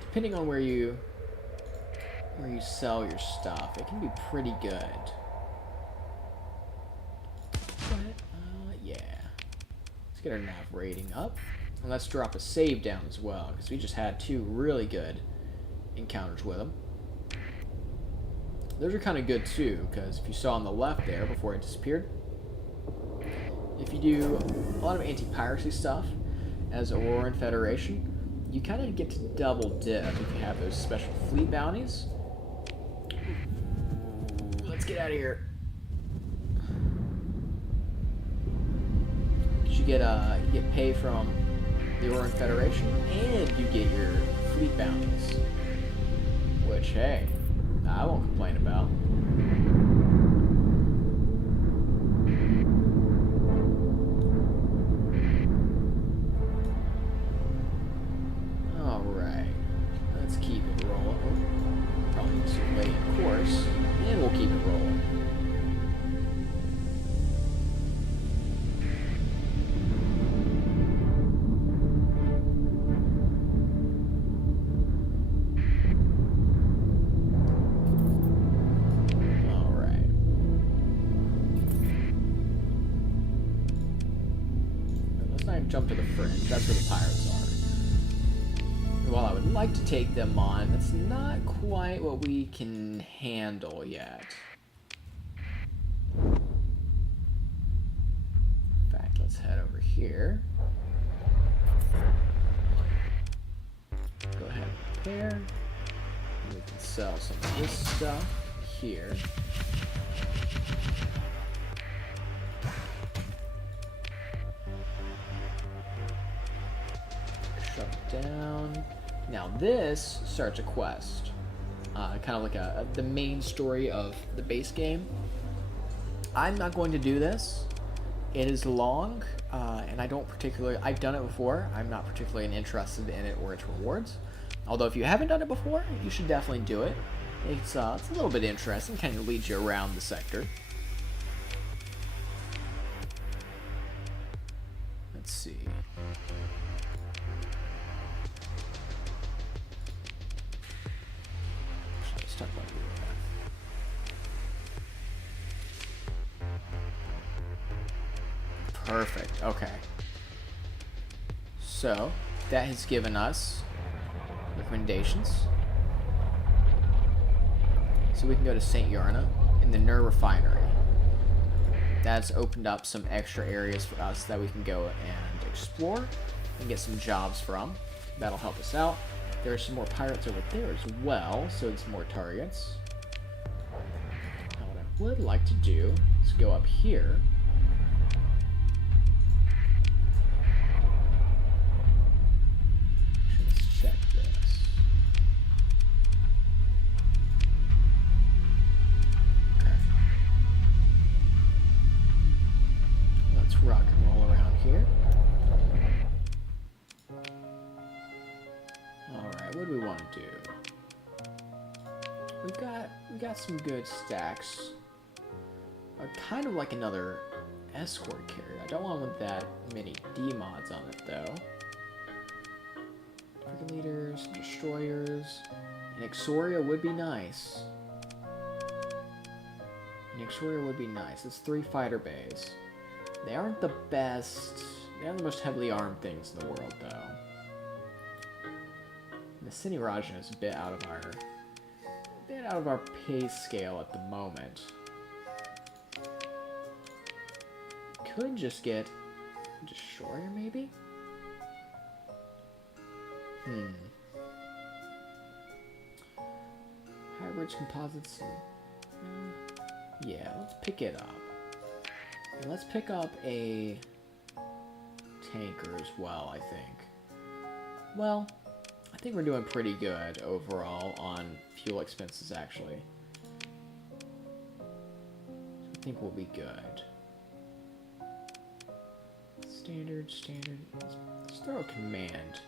Depending on where you sell your stuff, it can be pretty good. But, yeah. Let's get our nav rating up. And let's drop a save down as well, because we just had 2 really good encounters with them. Those are kind of good too, because if you saw on the left there before it disappeared, if you do a lot of anti-piracy stuff as Auroran Federation, you kind of get to double dip if you have those special fleet bounties. Let's get out of here. You get pay from the Oran Federation, and you get your fleet bounties. Which, hey, I won't complain about. Alright, let's keep it rolling. Probably need to lay in course, and we'll keep it rolling. Jump to the fringe. That's where the pirates are. And while I would like to take them on, that's not quite what we can handle yet. In fact, let's head over here. Go ahead and repair. We can sell some of this stuff here. Down. Now this starts a quest, kind of like the main story of the base game. I'm not going to do this. It is long, and I don't particularly. I've done it before. I'm not particularly interested in it or its rewards. Although if you haven't done it before, you should definitely do it. It's a little bit interesting. Kind of leads you around the sector. Let's see. Perfect. Okay. So that has given us recommendations. So we can go to St. Yarna in the Nur Refinery. That's opened up some extra areas for us that we can go and explore and get some jobs from. That'll help us out. There are some more pirates over there as well, so it's more targets. Now what I would like to do is go up here. Let's check this. Okay. Let's rock and roll around here. Alright, what do we want to do? We got some good stacks. Kind of like another escort carrier. I don't want that many D-mods on it though. Frigate leaders, destroyers, an Exoria would be nice. An Exoria would be nice. It's 3 fighter bays. They aren't the best. They aren't the most heavily armed things in the world though. The Cine Rajan is a bit out of our pay scale at the moment. Could just get a destroyer maybe? Hybrids, composites, yeah, let's pick it up. And let's pick up a tanker as well, I think. Well, I think we're doing pretty good overall on fuel expenses, actually. I think we'll be good. Standard. Let's throw a command.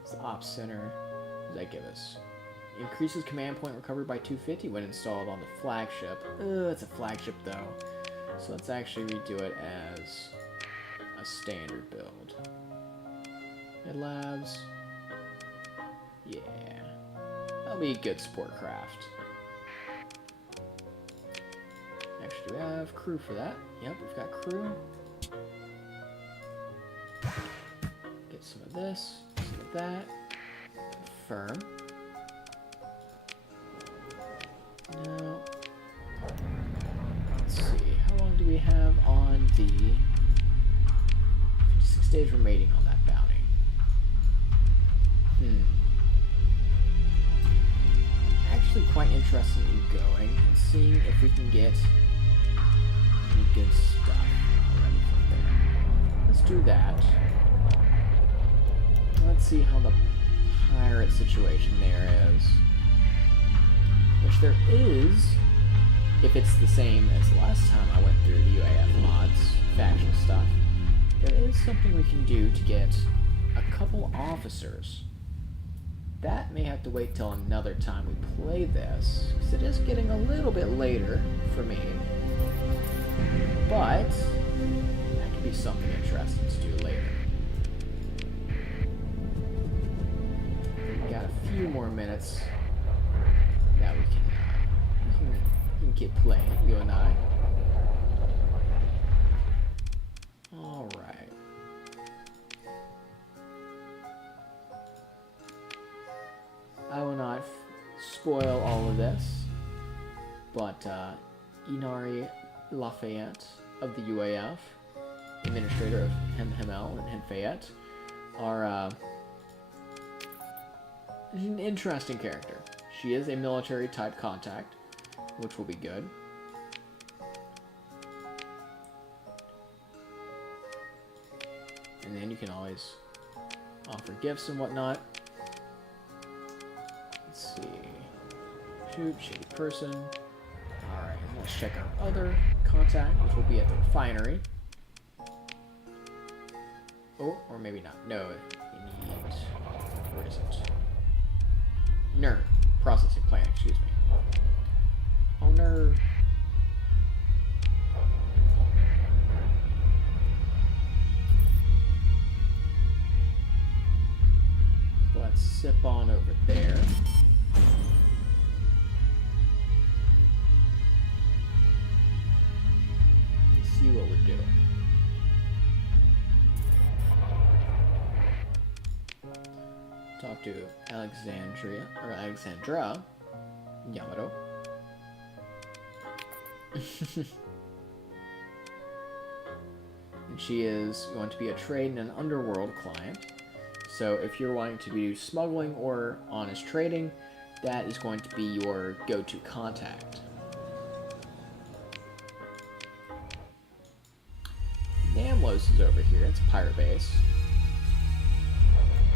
It's the Ops Center. What does that give us? Increases command point recovery by 250 when installed on the flagship. It's a flagship though. So let's actually redo it as a standard build. Med labs. Yeah. That'll be a good support craft. Actually, do we have crew for that? Yep, we've got crew. Get some of this, some of that. Confirm. Now, let's see. How long do we have on the 56 days remaining on that bounty? interested in going and seeing if we can get any good stuff already from there. Let's do that. Let's see how the pirate situation there is. Which there is, if it's the same as last time I went through the UAF mods, faction stuff, there is something we can do to get a couple officers. That may have to wait till another time we play this, because it is getting a little bit later for me. But that could be something interesting to do later. We got a few more minutes that we can get playing, you and I. All right. I will not spoil all of this, but Inari Lafayette of the UAF, administrator of Hemel and Fayette, are an interesting character. She is a military-type contact, which will be good. And then you can always offer gifts and whatnot. Let's see. Shoot, shady person. Alright, let's check our other contact, which will be at the refinery. Oh, or maybe not. No, we need... Where is it? Nerd. Processing plant, excuse me. Oh, nerd. Let's sip on over there. Let's see what we're doing. Talk to Alexandra Yamato. And she is going to be a trade and an underworld client. So if you're wanting to do smuggling or honest trading, that is going to be your go-to contact. Namlos is over here. It's a pirate base.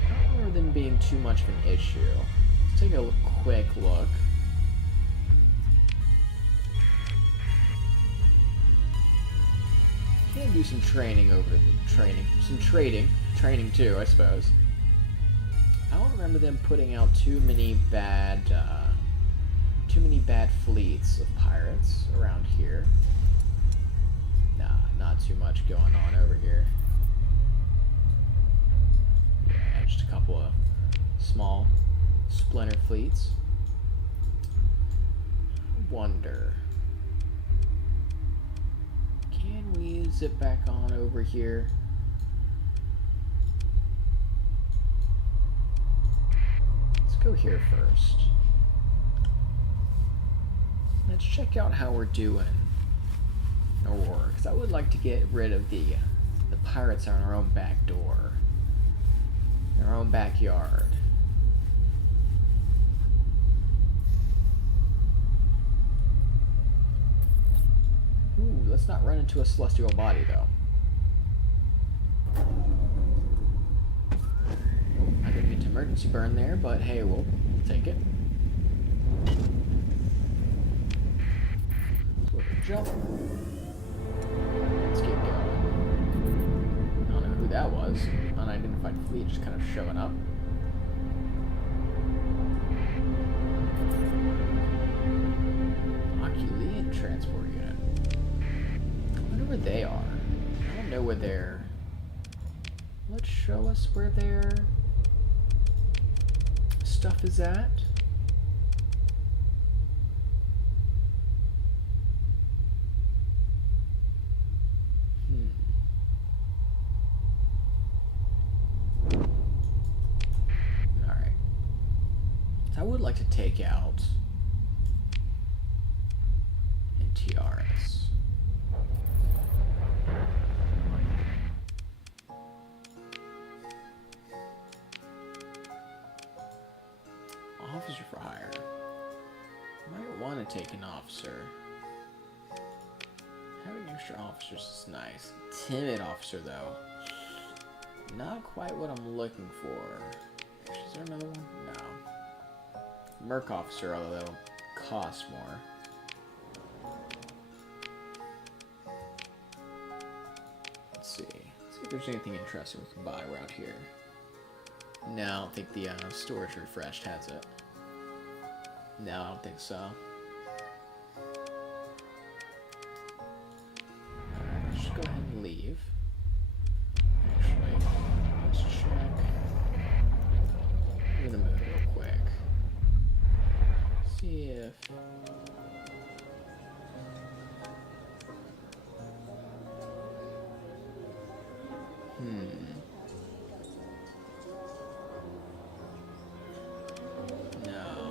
I don't remember them being too much of an issue. Let's take a quick look. Can do some training over the training too, I suppose. I don't remember them putting out too many bad fleets of pirates around here. Nah, not too much going on over here. Yeah, just a couple of small splinter fleets. Wonder. Can we zip back on over here? Let's go here first. Let's check out how we're doing Aurora, because I would like to get rid of the pirates on our own back door, in our own backyard. Ooh, let's not run into a celestial body, though. Oh, I didn't mean to emergency burn there, but hey, we'll take it. So we'll jump. Let's get going. I don't know who that was. Unidentified fleet just kind of showing up. Oculian transport unit. I wonder where they are. I don't know where they're... Let's show us where their stuff is at. Alright. So I would like to take out Anti-Piracy. Officer for hire. Might want to take an officer. Having extra officers is nice. Timid officer, though. Not quite what I'm looking for. Is there another one? No. Merc officer, although that'll cost more. Let's see. Let's see if there's anything interesting we can buy around here. No, I don't think the storage refreshed has it. No, I don't think so. Alright, let's just go ahead and leave. Actually, let's check. I'm gonna move real quick. See if... No.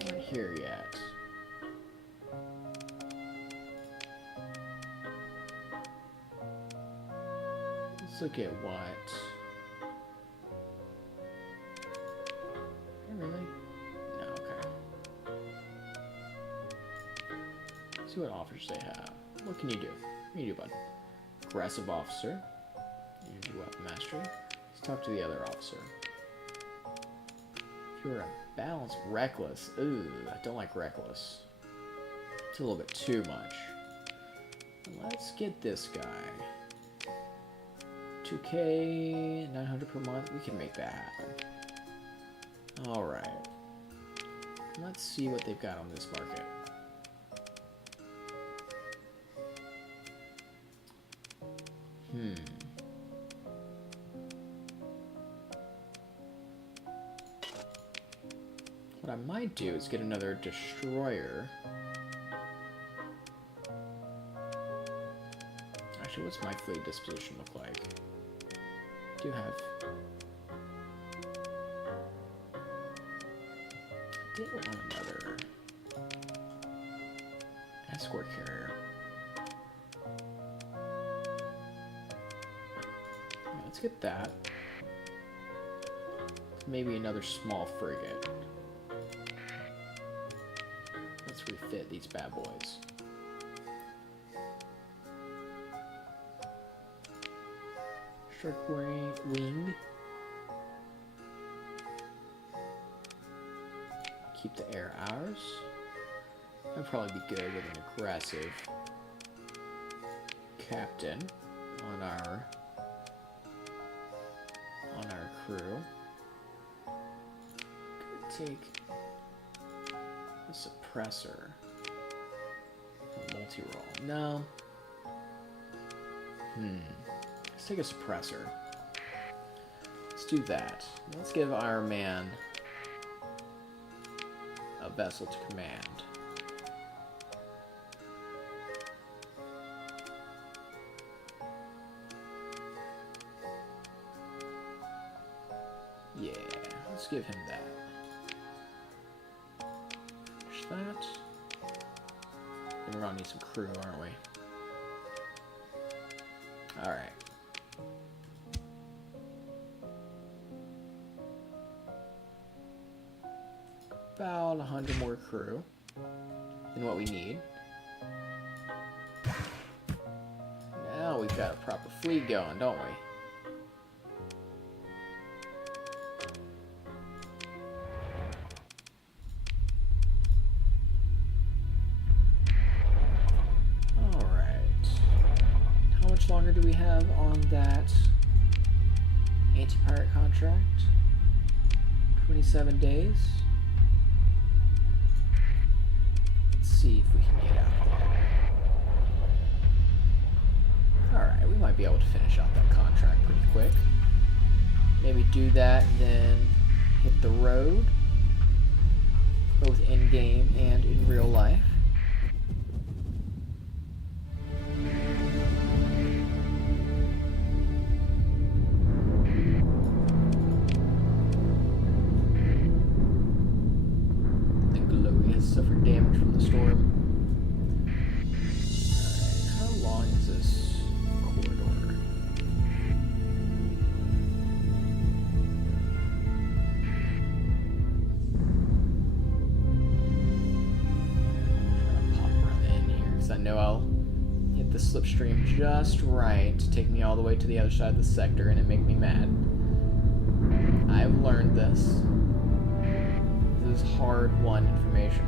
Not here yet. Let's look at what... Really? No, okay. See what offers they have. What can you do? What can you do, bud? Aggressive officer. You do weapon mastery. Let's talk to the other officer. If you're a balanced reckless. Ooh, I don't like reckless. It's a little bit too much. Let's get this guy. 2K, 900 per month. We can make that happen. Alright. Let's see what they've got on this market. What I might do is get another destroyer. Actually, what's my fleet disposition look like? I do have... I did want another escort carrier. Yeah, let's get that. Maybe another small frigate. Let's refit these bad boys. Shark wing. Keep the air ours. That'd probably be good with an aggressive captain on our crew. Could take a suppressor. Multi-roll. No. Let's take a suppressor. Let's do that. Let's give our man a vessel to command. Yeah, let's give him that. Push that. And we're gonna need some crew, aren't we? Alright. About 100 more crew than what we need. Now we've got a proper fleet going, don't we? Longer do we have on that anti-pirate contract? 27 days. Let's see if we can get out there. Alright, we might be able to finish out that contract pretty quick. Maybe do that and then hit the road, both in-game and in real life. Suffered damage from the storm. Alright, how long is this corridor? know I'll hit the slipstream just right to take me all the way to the other side of the sector and it make me mad. I've learned this. This is hard-won information.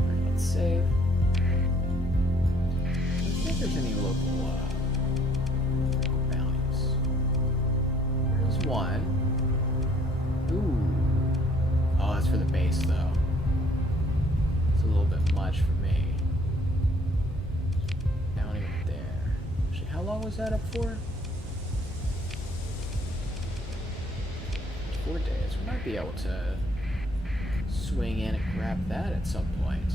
Alright, let's save. Let's see if there's any local bounties. There's one. Ooh. Oh, that's for the base, though. It's a little bit much for me. Bounty up there. Actually, how long was that up for? 4 days. We might be able to swing in and grab that at some point.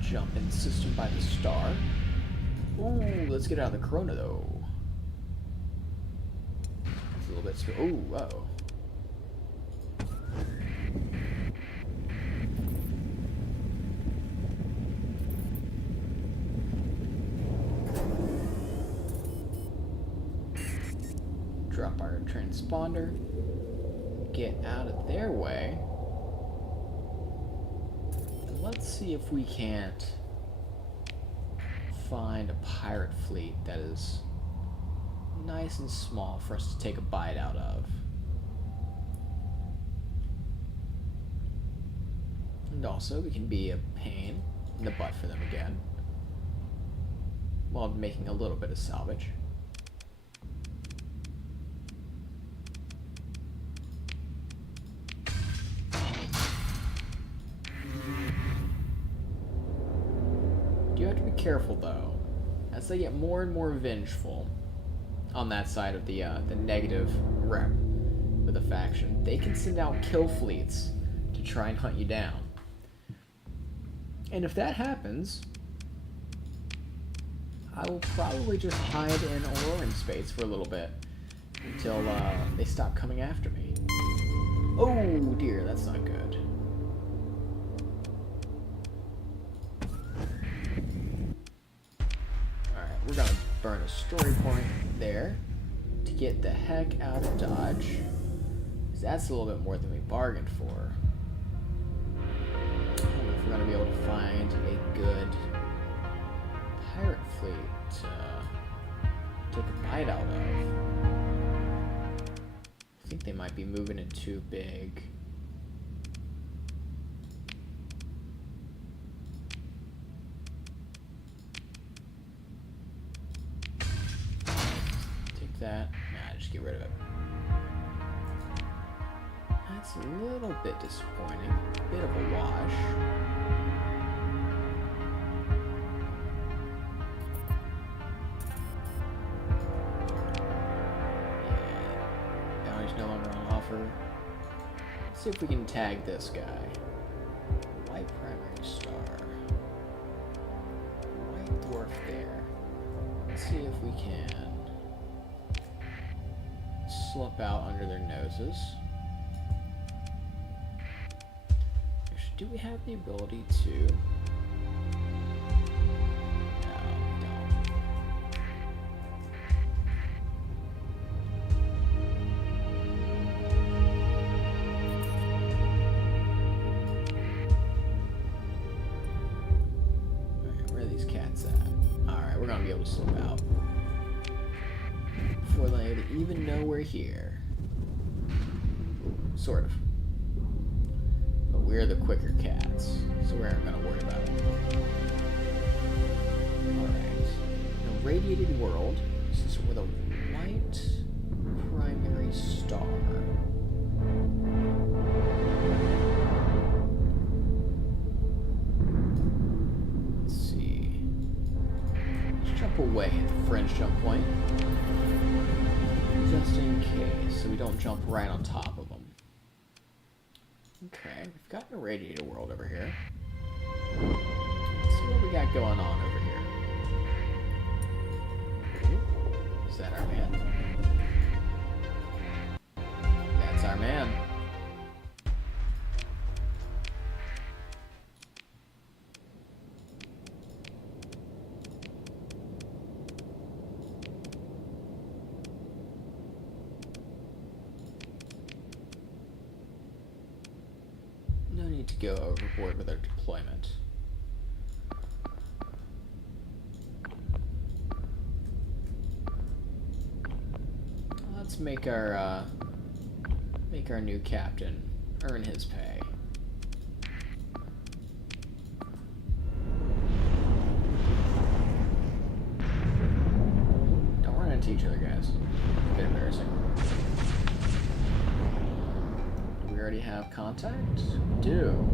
Jump in system by the star. Ooh, let's get out of the Corona, though. It's a little bit... Ooh, whoa. Drop our transponder. Get out of their way. And let's see if we can't find a pirate fleet that is nice and small for us to take a bite out of. And also, we can be a pain in the butt for them again, while making a little bit of salvage. You have to be careful, though, as they get more and more vengeful on that side of the negative rep with the faction. They can send out kill fleets to try and hunt you down. And if that happens, I will probably just hide in Auroran space for a little bit until they stop coming after me. Oh dear, that's not good. We're gonna burn a story point there to get the heck out of Dodge, because that's a little bit more than we bargained for. I don't know if we're gonna be able to find a good pirate fleet to take a bite out of. I think they might be moving in too big. That. Nah, just get rid of it. That's a little bit disappointing. A bit of a wash. Yeah. Bounty's no longer on offer. Let's see if we can tag this guy. White primary star. White dwarf there. Let's see if we can slip out under their noses. Actually, do we have the ability to? No, we don't. Alright, where are these cats at? Alright, we're gonna be able to slip out before they even know we're here. Sort of. But we're the quicker cats, so we aren't gonna worry about it. Alright. In a radiated world, this is with a white primary star. Let's see. Let's jump away at the French jump point. Just in case, so we don't jump right on top of them. Okay, we've got a radiator world over here. Let's see what we got going on over here. Is that our man? That's our man. to go overboard with our deployment. Let's make our new captain earn his pay. Don't run into each other, guys. A bit embarrassing. Do we already have contact? We do.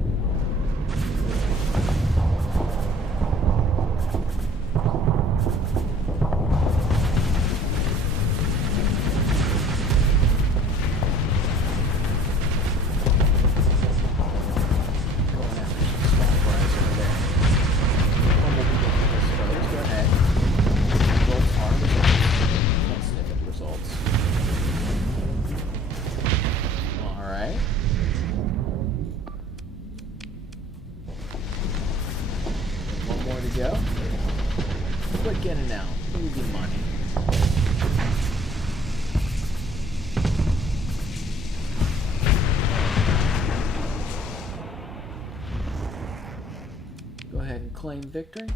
Go. Quit getting out. We need money. Go ahead and claim victory.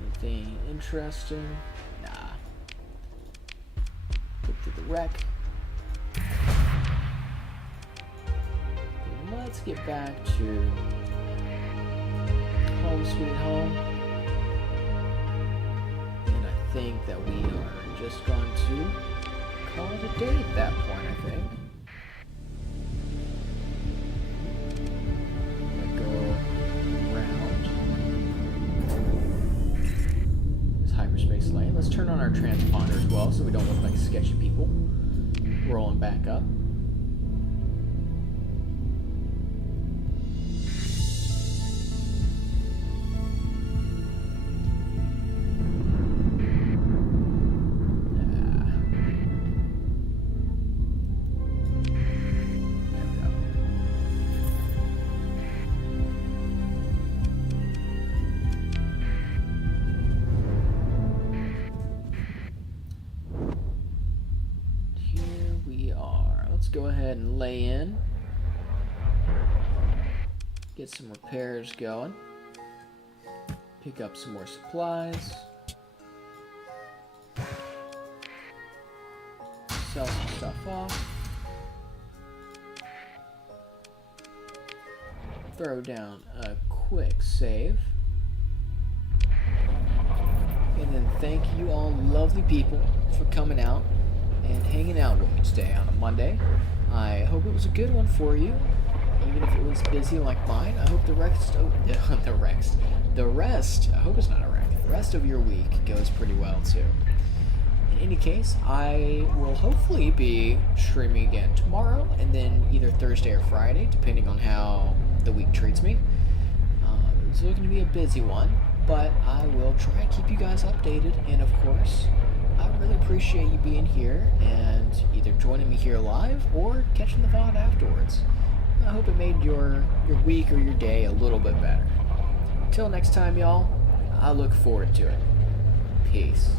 Anything interesting? Nah. Look through the wreck. Let's get back to home sweet home. I think that we are just going to call it a day at that point, I think. I'm gonna go around this hyperspace lane. Let's turn on our transponder as well so we don't look like sketchy people. Rolling back up. Go ahead and lay in, get some repairs going, pick up some more supplies, sell some stuff off, throw down a quick save, and then thank you all lovely people for coming out and hanging out with me today on a Monday. I hope it was a good one for you, even if it was busy like mine. I hope the rest, I hope it's not a wreck. The rest of your week goes pretty well too. In any case, I will hopefully be streaming again tomorrow, and then either Thursday or Friday, depending on how the week treats me. It's looking to be a busy one, but I will try and keep you guys updated, and of course, I really appreciate you being here and either joining me here live or catching the VOD afterwards. I hope it made your week or your day a little bit better. Until next time, y'all, I look forward to it. Peace.